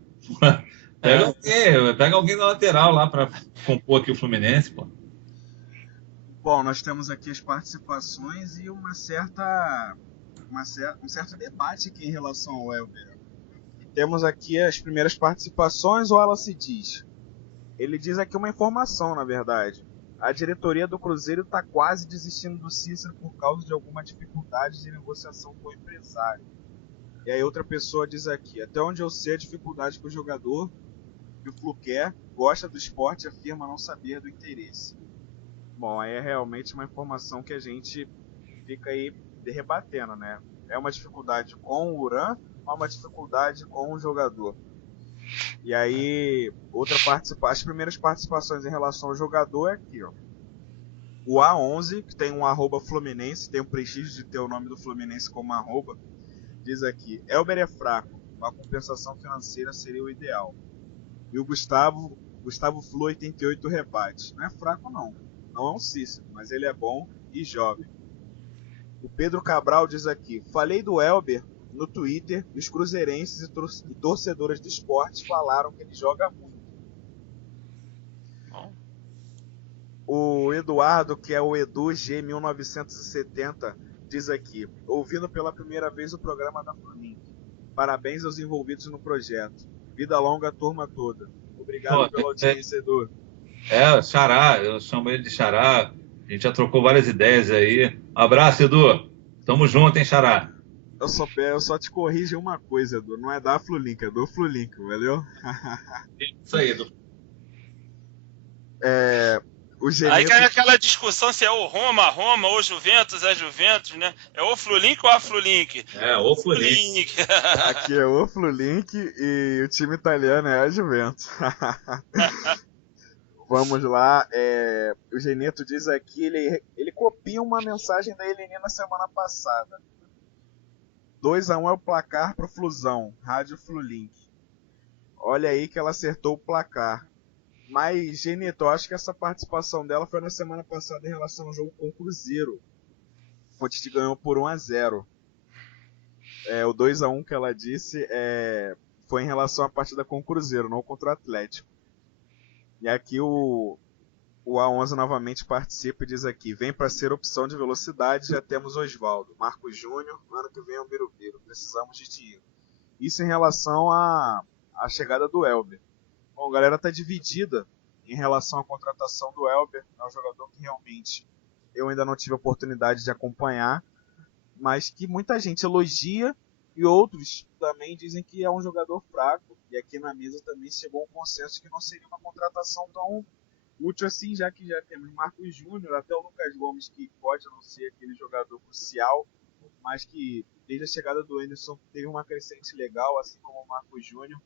Pega alguém da lateral lá para compor aqui o Fluminense, pô. Bom, nós temos aqui as participações e um certo debate aqui em relação ao Elber. Temos aqui as primeiras participações, o Wallace diz. Ele diz aqui uma informação, na verdade. A diretoria do Cruzeiro está quase desistindo do Cícero por causa de alguma dificuldade de negociação com o empresário. E aí outra pessoa diz aqui, até onde eu sei a dificuldade que o jogador que o Flu quer, gosta do esporte e afirma não saber do interesse. Bom, aí é realmente uma informação que a gente fica aí rebatendo, né? É uma dificuldade com o Uran ou uma dificuldade com o jogador? E aí, as primeiras participações em relação ao jogador é aqui, ó. O A11, que tem um @Fluminense, tem o prestígio de ter o nome do Fluminense como arroba, diz aqui, Elber é fraco, uma compensação financeira seria o ideal. E o Gustavo Flu 88 rebate. Não é fraco não é um Cícero, mas ele é bom e jovem. O Pedro Cabral diz aqui, falei do Elber no Twitter e os cruzeirenses e torcedores do esporte falaram que ele joga muito. O Eduardo, que é o Edu G1970, diz aqui, ouvindo pela primeira vez o programa da Flamengo. Parabéns aos envolvidos no projeto. Vida longa a turma toda. Obrigado pela audiência, Edu. Xará, eu chamo ele de Xará. A gente já trocou várias ideias aí. Abraço, Edu. Tamo junto, hein, Xará. Eu só te corrijo uma coisa, Edu. Não é da Flulink, é do Flulink, valeu? Isso aí, Edu. O Aí Geneto... cai aquela discussão se é o Roma, ou Juventus, é Juventus, né? É o Flulink ou a Flulink? O Flulink. Aqui é o Flulink e o time italiano é a Juventus. Vamos lá, o Geneto diz aqui, ele copia uma mensagem da Eleni na semana passada. 2-1 é o placar pro Flusão, Rádio Flulink. Olha aí que ela acertou o placar. Mas, Geneto, eu acho que essa participação dela foi na semana passada em relação ao jogo com o Cruzeiro. O Fonte ganhou por 1-0. O 2-1 que ela disse foi em relação à partida com o Cruzeiro, não contra o Atlético. E aqui o A11 novamente participa e diz aqui: vem para ser opção de velocidade, já temos Osvaldo, Marcos Júnior, ano que vem é o Birubiru, precisamos de dinheiro. Isso em relação à chegada do Elber. Bom, a galera tá dividida em relação à contratação do Elber, é um jogador que realmente eu ainda não tive a oportunidade de acompanhar, mas que muita gente elogia e outros também dizem que é um jogador fraco. E aqui na mesa também chegou um consenso que não seria uma contratação tão útil assim, já que já temos Marcos Júnior, até o Lucas Gomes, que pode não ser aquele jogador crucial, mas que desde a chegada do Anderson teve uma crescente legal, assim como o Marcos Júnior.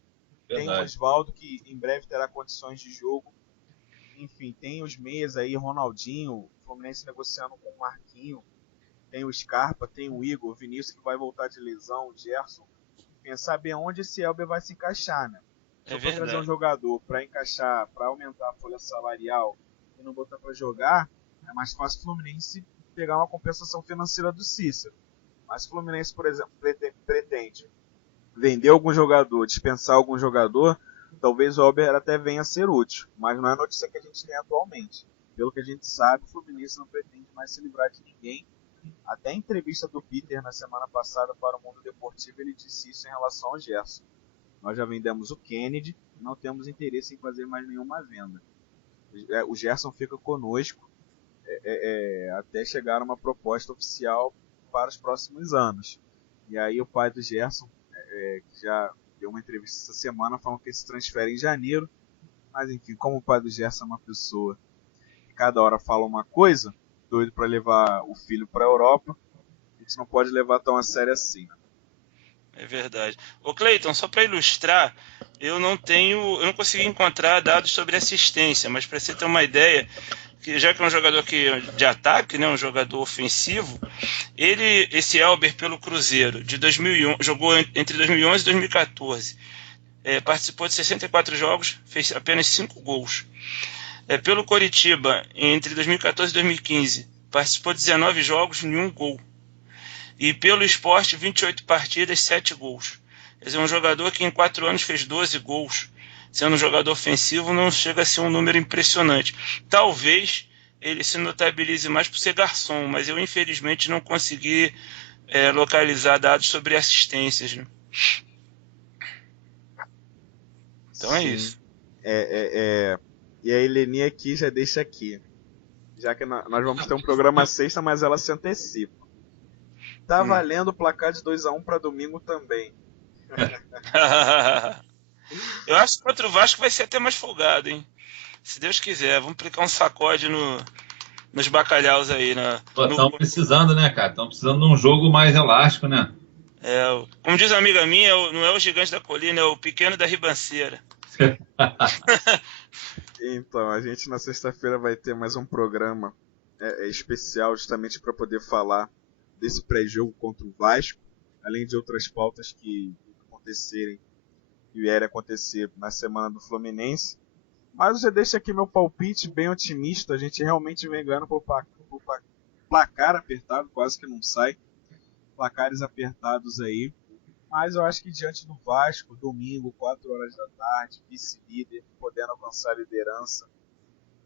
Tem o Osvaldo, que em breve terá condições de jogo. Enfim, tem os meias aí, Ronaldinho, o Fluminense negociando com o Marquinho. Tem o Scarpa, tem o Igor, o Vinícius que vai voltar de lesão, o Gerson. Pensar bem onde esse Elber vai se encaixar, né? Se eu for trazer um jogador para encaixar, para aumentar a folha salarial e não botar para jogar, é mais fácil o Fluminense pegar uma compensação financeira do Cícero. Mas se o Fluminense, por exemplo, pretende vender algum jogador, dispensar algum jogador, talvez o Elber até venha a ser útil. Mas não é a notícia que a gente tem atualmente. Pelo que a gente sabe, o Fluminense não pretende mais se livrar de ninguém. Até a entrevista do Peter na semana passada para o Mundo Deportivo, ele disse isso em relação ao Gerson. Nós já vendemos o Kennedy e não temos interesse em fazer mais nenhuma venda. O Gerson fica conosco até chegar uma proposta oficial para os próximos anos. E aí o pai do Gerson, que já deu uma entrevista essa semana, falando que ele se transfere em janeiro. Mas enfim, como o pai do Gerson é uma pessoa que cada hora fala uma coisa, doido para levar o filho para a Europa, a gente não pode levar tão a sério assim, né? É verdade. Ô Cleiton, só para ilustrar, eu não consegui encontrar dados sobre assistência, mas para você ter uma ideia, que já que é um jogador de ataque, né, um jogador ofensivo, esse Elber pelo Cruzeiro de 2001, jogou entre 2011 e 2014, participou de 64 jogos, fez apenas 5 gols. Pelo Coritiba, entre 2014 e 2015, participou de 19 jogos, nenhum gol. E pelo Sport, 28 partidas, 7 gols. Quer dizer, um jogador que em 4 anos fez 12 gols, sendo um jogador ofensivo, não chega a ser um número impressionante. Talvez ele se notabilize mais por ser garçom, mas eu infelizmente não consegui localizar dados sobre assistências. Né? Então é isso. E a Eleni aqui já deixa aqui. Já que nós vamos ter um programa sexta, mas ela se antecipa. Tá valendo o placar de 2-1 para domingo também. Eu acho que contra o Vasco vai ser até mais folgado, hein? Se Deus quiser, vamos aplicar um sacode nos bacalhaus aí. Estão precisando, né, cara? Estão precisando de um jogo mais elástico, né? Como diz uma amiga minha, não é o gigante da colina, é o pequeno da ribanceira. Então, a gente na sexta-feira vai ter mais um programa especial justamente para poder falar desse pré-jogo contra o Vasco, além de outras pautas que acontecerem e vierem acontecer na semana do Fluminense. Mas eu já deixo aqui meu palpite bem otimista. A gente realmente vem ganhando por placar apertado, quase que não sai. Placares apertados aí. Mas eu acho que diante do Vasco, domingo, 4 horas da tarde, vice-líder, podendo alcançar a liderança.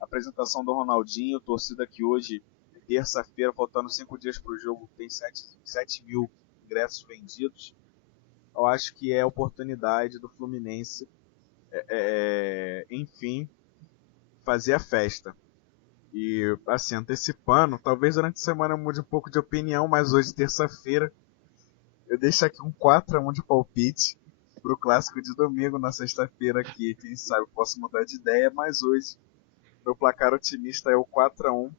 Apresentação do Ronaldinho, torcida que hoje, terça-feira, faltando 5 dias para o jogo, tem 7 mil ingressos vendidos. Eu acho que é a oportunidade do Fluminense, enfim, fazer a festa. E, assim, antecipando, talvez durante a semana eu mude um pouco de opinião, mas hoje, terça-feira, eu deixo aqui um 4-1 de palpite pro clássico de domingo, na sexta-feira aqui. Quem sabe eu posso mudar de ideia, mas hoje Meu placar otimista é o 4-1.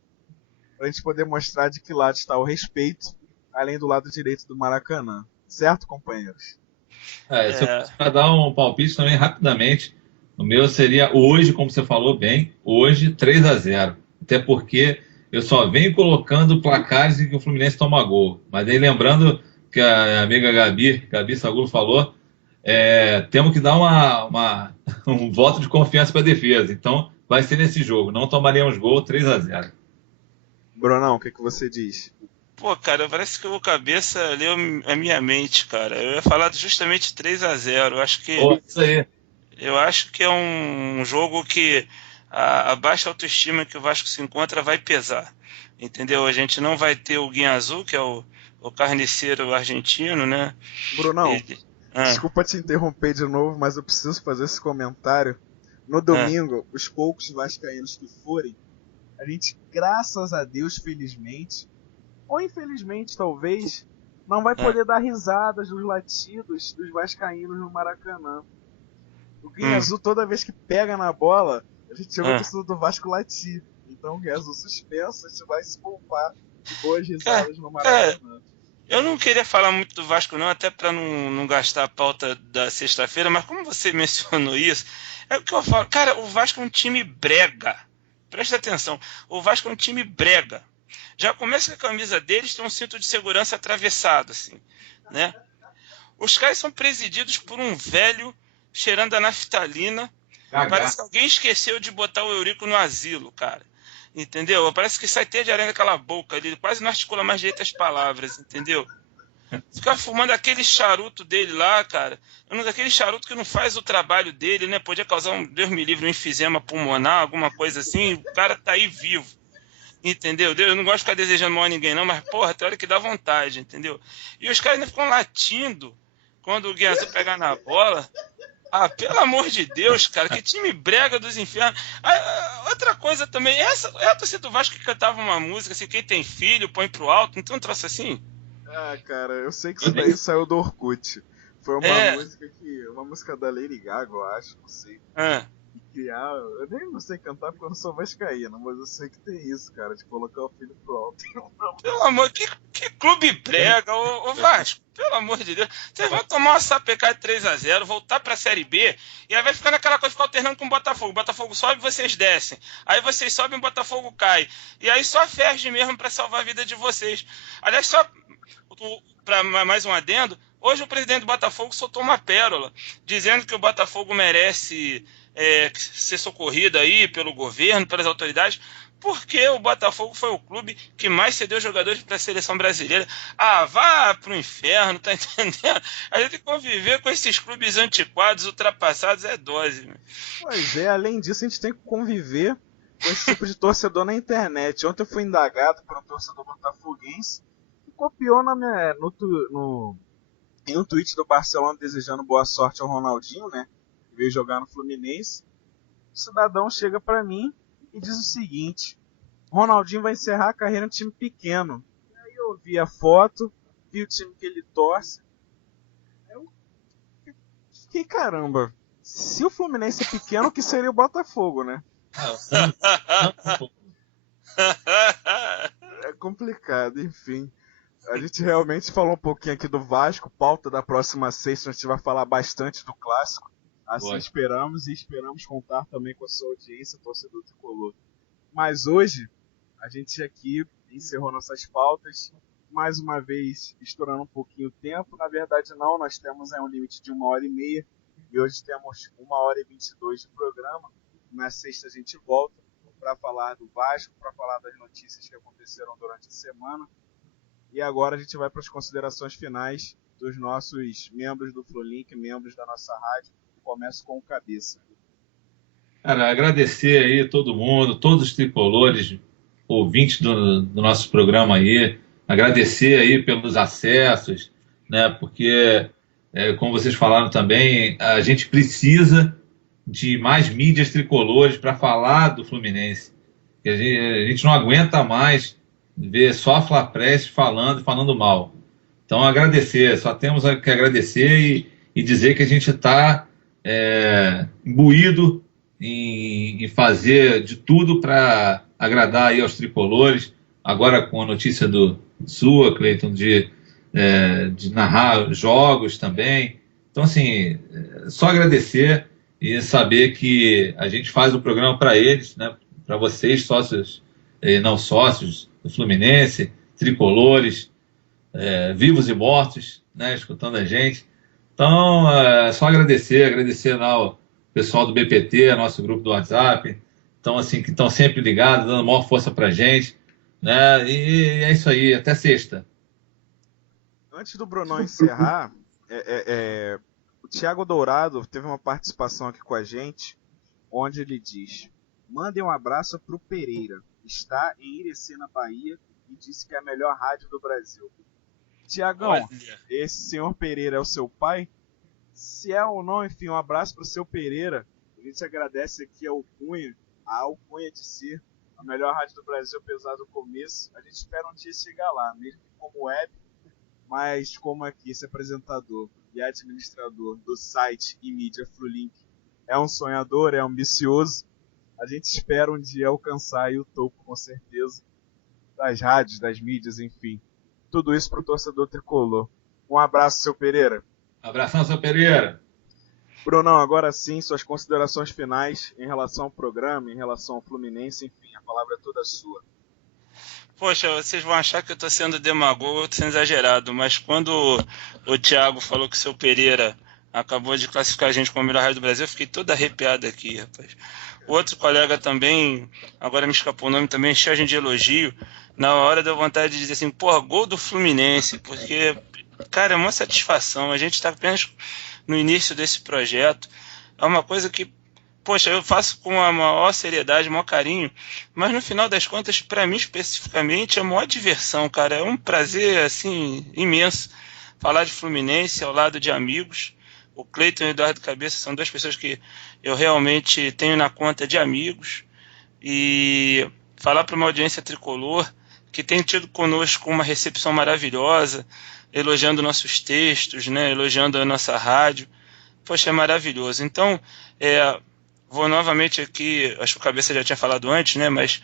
Pra gente poder mostrar de que lado está o respeito, além do lado direito do Maracanã. Certo, companheiros? Se eu fosse dar um palpite também rapidamente, o meu seria hoje, como você falou bem, hoje 3-0. Até porque eu só venho colocando placares em que o Fluminense toma gol. Mas aí lembrando que a amiga Gabi Sagulo falou, temos que dar um voto de confiança para a defesa. Então vai ser nesse jogo. Não tomaremos gol, 3-0. Brunão, o que você diz? Pô, cara, parece que o cabeça leu a minha mente, cara. Eu ia falar justamente 3-0. Isso aí. Eu acho que é um jogo que a baixa autoestima que o Vasco se encontra vai pesar. Entendeu? A gente não vai ter o Guinha Azul, que é o carniceiro argentino, né? Brunão, desculpa te interromper de novo, mas eu preciso fazer esse comentário. No domingo, os poucos vascaínos que forem, a gente, graças a Deus, felizmente, ou infelizmente talvez, não vai poder dar risadas dos latidos dos vascaínos no Maracanã. O Guinha Azul, toda vez que pega na bola, a gente ouve o torcedor do Vasco latir. Então o Guinha Azul suspenso, a gente vai se poupar de boas risadas no Maracanã. Eu não queria falar muito do Vasco não, até para não gastar a pauta da sexta-feira, mas como você mencionou isso, é o que eu falo. Cara, o Vasco é um time brega. Presta atenção, o Vasco é um time brega. Já começa que a camisa deles tem um cinto de segurança atravessado, assim, né? Os caras são presididos por um velho cheirando a naftalina. Parece que alguém esqueceu de botar o Eurico no asilo, cara. Entendeu? Parece que sai teia de aranha daquela boca ali, quase não articula mais direito as palavras, entendeu? Ficar fumando aquele charuto dele lá, cara. Aquele charuto que não faz o trabalho dele, né? Podia causar Deus me livre, um enfisema pulmonar, alguma coisa assim. O cara tá aí vivo. Entendeu? Eu não gosto de ficar desejando mal a ninguém, não, mas, porra, tem hora que dá vontade, entendeu? E os caras ainda ficam latindo quando o Guinha Azul pegar na bola. Ah, pelo amor de Deus, cara, que time brega dos infernos. Outra coisa também, é a torcida do Vasco que cantava uma música assim, quem tem filho põe pro alto, não tem um troço assim? Ah, cara, eu sei que isso daí saiu do Orkut. Foi uma música da Lady Gaga, eu acho, não sei. Eu nem não sei cantar porque eu não sou vascaíno, mas eu sei que tem isso, cara, de colocar o filho pro alto. Pelo amor, que clube brega, ô Vasco, pelo amor de Deus. Vocês vão tomar uma sapecada de 3-0, voltar pra Série B, e aí vai ficar naquela coisa de ficar alternando com o Botafogo. O Botafogo sobe, vocês descem. Aí vocês sobem, o Botafogo cai. E aí só a Ferg mesmo pra salvar a vida de vocês. Aliás, só pra mais um adendo, hoje o presidente do Botafogo soltou uma pérola, dizendo que o Botafogo merece ser socorrido aí pelo governo, pelas autoridades, porque o Botafogo foi o clube que mais cedeu jogadores para a seleção brasileira. Ah, vá pro inferno, tá entendendo? A gente conviver com esses clubes antiquados, ultrapassados, é dose. Pois além disso, a gente tem que conviver com esse tipo de torcedor na internet. Ontem eu fui indagado por um torcedor botafoguense que copiou em um tweet do Barcelona desejando boa sorte ao Ronaldinho, né? Veio jogar no Fluminense. O cidadão chega pra mim e diz o seguinte: Ronaldinho vai encerrar a carreira em um time pequeno. E aí eu vi a foto, vi o time que ele torce. Eu fiquei, caramba, se o Fluminense é pequeno, o que seria o Botafogo, né? É complicado, enfim. A gente realmente falou um pouquinho aqui do Vasco, pauta da próxima sexta, a gente vai falar bastante do clássico. Assim esperamos, e esperamos contar também com a sua audiência, torcedor tricolor. Mas hoje, a gente aqui encerrou nossas pautas, mais uma vez estourando um pouquinho o tempo. Na verdade não, nós temos um limite de 1h30, e hoje temos 1h22 de programa. Na sexta a gente volta para falar do Vasco, para falar das notícias que aconteceram durante a semana. E agora a gente vai para as considerações finais dos nossos membros do Flulink, membros da nossa rádio. Começo com o Cabeça. Cara, agradecer aí todo mundo, todos os tricolores, ouvintes do nosso programa aí, agradecer aí pelos acessos, né? Porque, como vocês falaram também, a gente precisa de mais mídias tricolores para falar do Fluminense. A gente não aguenta mais ver só a Flapress falando mal. Então, agradecer, só temos que agradecer e dizer que a gente está imbuído em fazer de tudo para agradar aí aos tricolores. Agora com a notícia sua, Cleiton, de narrar jogos também. Então, assim, só agradecer e saber que a gente faz o programa para eles, né? Para vocês, sócios e não sócios do Fluminense, tricolores, vivos e mortos, né? Escutando a gente. Então, só agradecer lá o pessoal do BPT, nosso grupo do WhatsApp, então, assim, que estão sempre ligados, dando maior força para a gente, né? E é isso aí, até sexta. Antes do Brunão encerrar, o Thiago Dourado teve uma participação aqui com a gente, onde ele diz: mandem um abraço pro Pereira, está em Irecê, na Bahia, e disse que é a melhor rádio do Brasil. Tiagão, esse senhor Pereira é o seu pai? Se é ou não, enfim, um abraço pro seu Pereira. A gente agradece aqui a alcunha de ser a melhor rádio do Brasil, apesar do começo. A gente espera um dia chegar lá, mesmo que como web, mas como aqui esse apresentador e administrador do site e mídia Flulink é um sonhador, é ambicioso, a gente espera um dia alcançar aí o topo, com certeza, das rádios, das mídias, enfim. Tudo isso pro torcedor tricolor. Um abraço, seu Pereira. Abração, seu Pereira. Brunão, agora sim, suas considerações finais em relação ao programa, em relação ao Fluminense, enfim, a palavra é toda sua. Poxa, vocês vão achar que eu tô sendo demagogo, eu tô sendo exagerado, mas quando o Thiago falou que o seu Pereira acabou de classificar a gente como a melhor rádio do Brasil, eu fiquei todo arrepiado aqui, rapaz. O outro colega também, agora me escapou o nome também, encheu a gente de elogio. Na hora deu vontade de dizer assim, porra, gol do Fluminense, porque, cara, é uma satisfação. A gente tá apenas no início desse projeto. É uma coisa que, poxa, eu faço com a maior seriedade, o maior carinho, mas no final das contas, para mim especificamente, é a maior diversão, cara. É um prazer, assim, imenso falar de Fluminense ao lado de amigos. O Cleiton e o Eduardo Cabeça são duas pessoas que eu realmente tenho na conta de amigos. E falar para uma audiência tricolor que tem tido conosco uma recepção maravilhosa, elogiando nossos textos, né, elogiando a nossa rádio. Poxa, é maravilhoso. Então, vou novamente aqui, acho que o Cabeça já tinha falado antes, né, mas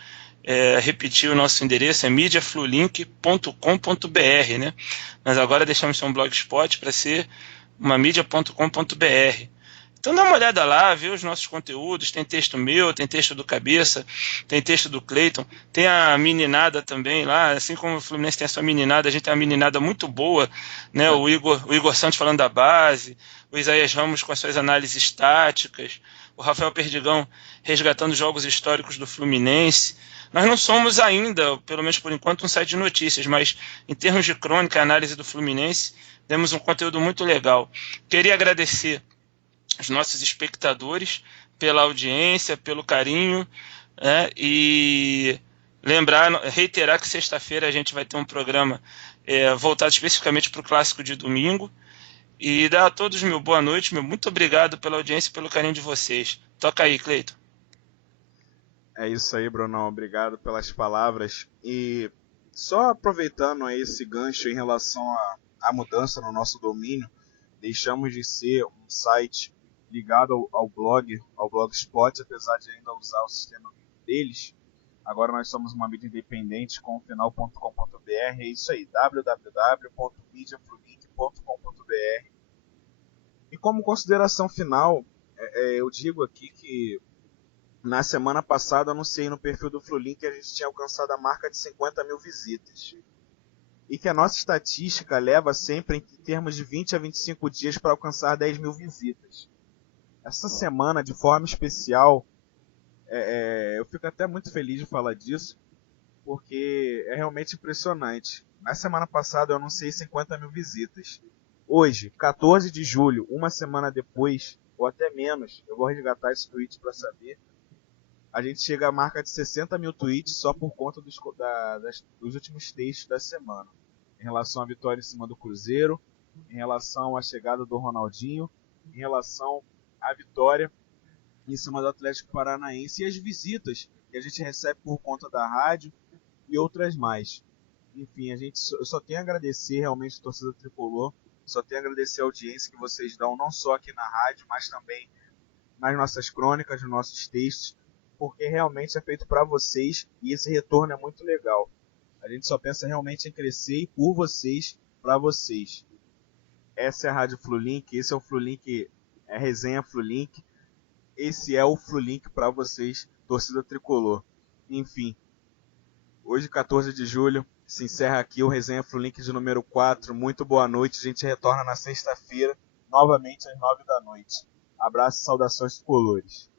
repetir o nosso endereço, é mediaflulink.com.br, né? Mas agora deixamos um blogspot para ser uma mídia.com.br. Então dá uma olhada lá, vê os nossos conteúdos, tem texto meu, tem texto do Cabeça, tem texto do Cleiton, tem a meninada também lá, assim como o Fluminense tem a sua meninada, a gente tem uma meninada muito boa, né? O Igor Santos falando da base, o Isaías Ramos com as suas análises táticas, o Rafael Perdigão resgatando jogos históricos do Fluminense. Nós não somos ainda, pelo menos por enquanto, um site de notícias, mas em termos de crônica e análise do Fluminense, temos um conteúdo muito legal. Queria agradecer os nossos espectadores pela audiência, pelo carinho, né? E reiterar que sexta-feira a gente vai ter um programa voltado especificamente para o Clássico de domingo. E dar a todos meu boa noite, meu muito obrigado pela audiência e pelo carinho de vocês. Toca aí, Cleiton. É isso aí, Brunão. Obrigado pelas palavras. E só aproveitando aí esse gancho em relação à mudança no nosso domínio, deixamos de ser um site ligado ao Blogspot, apesar de ainda usar o sistema deles. Agora nós somos uma mídia independente com final.com.br. É isso aí, www.mediaflulink.com.br. E como consideração final, eu digo aqui que na semana passada eu anunciei no perfil do Flulink que a gente tinha alcançado a marca de 50 mil visitas. E que a nossa estatística leva sempre em termos de 20 a 25 dias para alcançar 10 mil visitas. Essa semana, de forma especial, eu fico até muito feliz de falar disso, porque é realmente impressionante. Na semana passada eu anunciei 50 mil visitas. Hoje, 14 de julho, uma semana depois, ou até menos, eu vou resgatar esse tweet para saber, a gente chega à marca de 60 mil tweets só por conta dos últimos textos da semana. Em relação à vitória em cima do Cruzeiro, em relação à chegada do Ronaldinho, em relação à vitória em cima do Atlético Paranaense e as visitas que a gente recebe por conta da rádio e outras mais. Enfim, eu só tenho a agradecer realmente a torcida tricolor, só tenho a agradecer a audiência que vocês dão, não só aqui na rádio, mas também nas nossas crônicas, nos nossos textos, porque realmente é feito para vocês e esse retorno é muito legal. A gente só pensa realmente em crescer e por vocês, para vocês. Essa é a Rádio Flulink, esse é o Flulink, é a resenha Flulink. Esse é o Flulink para vocês, torcida tricolor. Enfim, hoje, 14 de julho, se encerra aqui o resenha Flulink de número 4. Muito boa noite, a gente retorna na sexta-feira, novamente às 9 da noite. Abraço e saudações tricolores.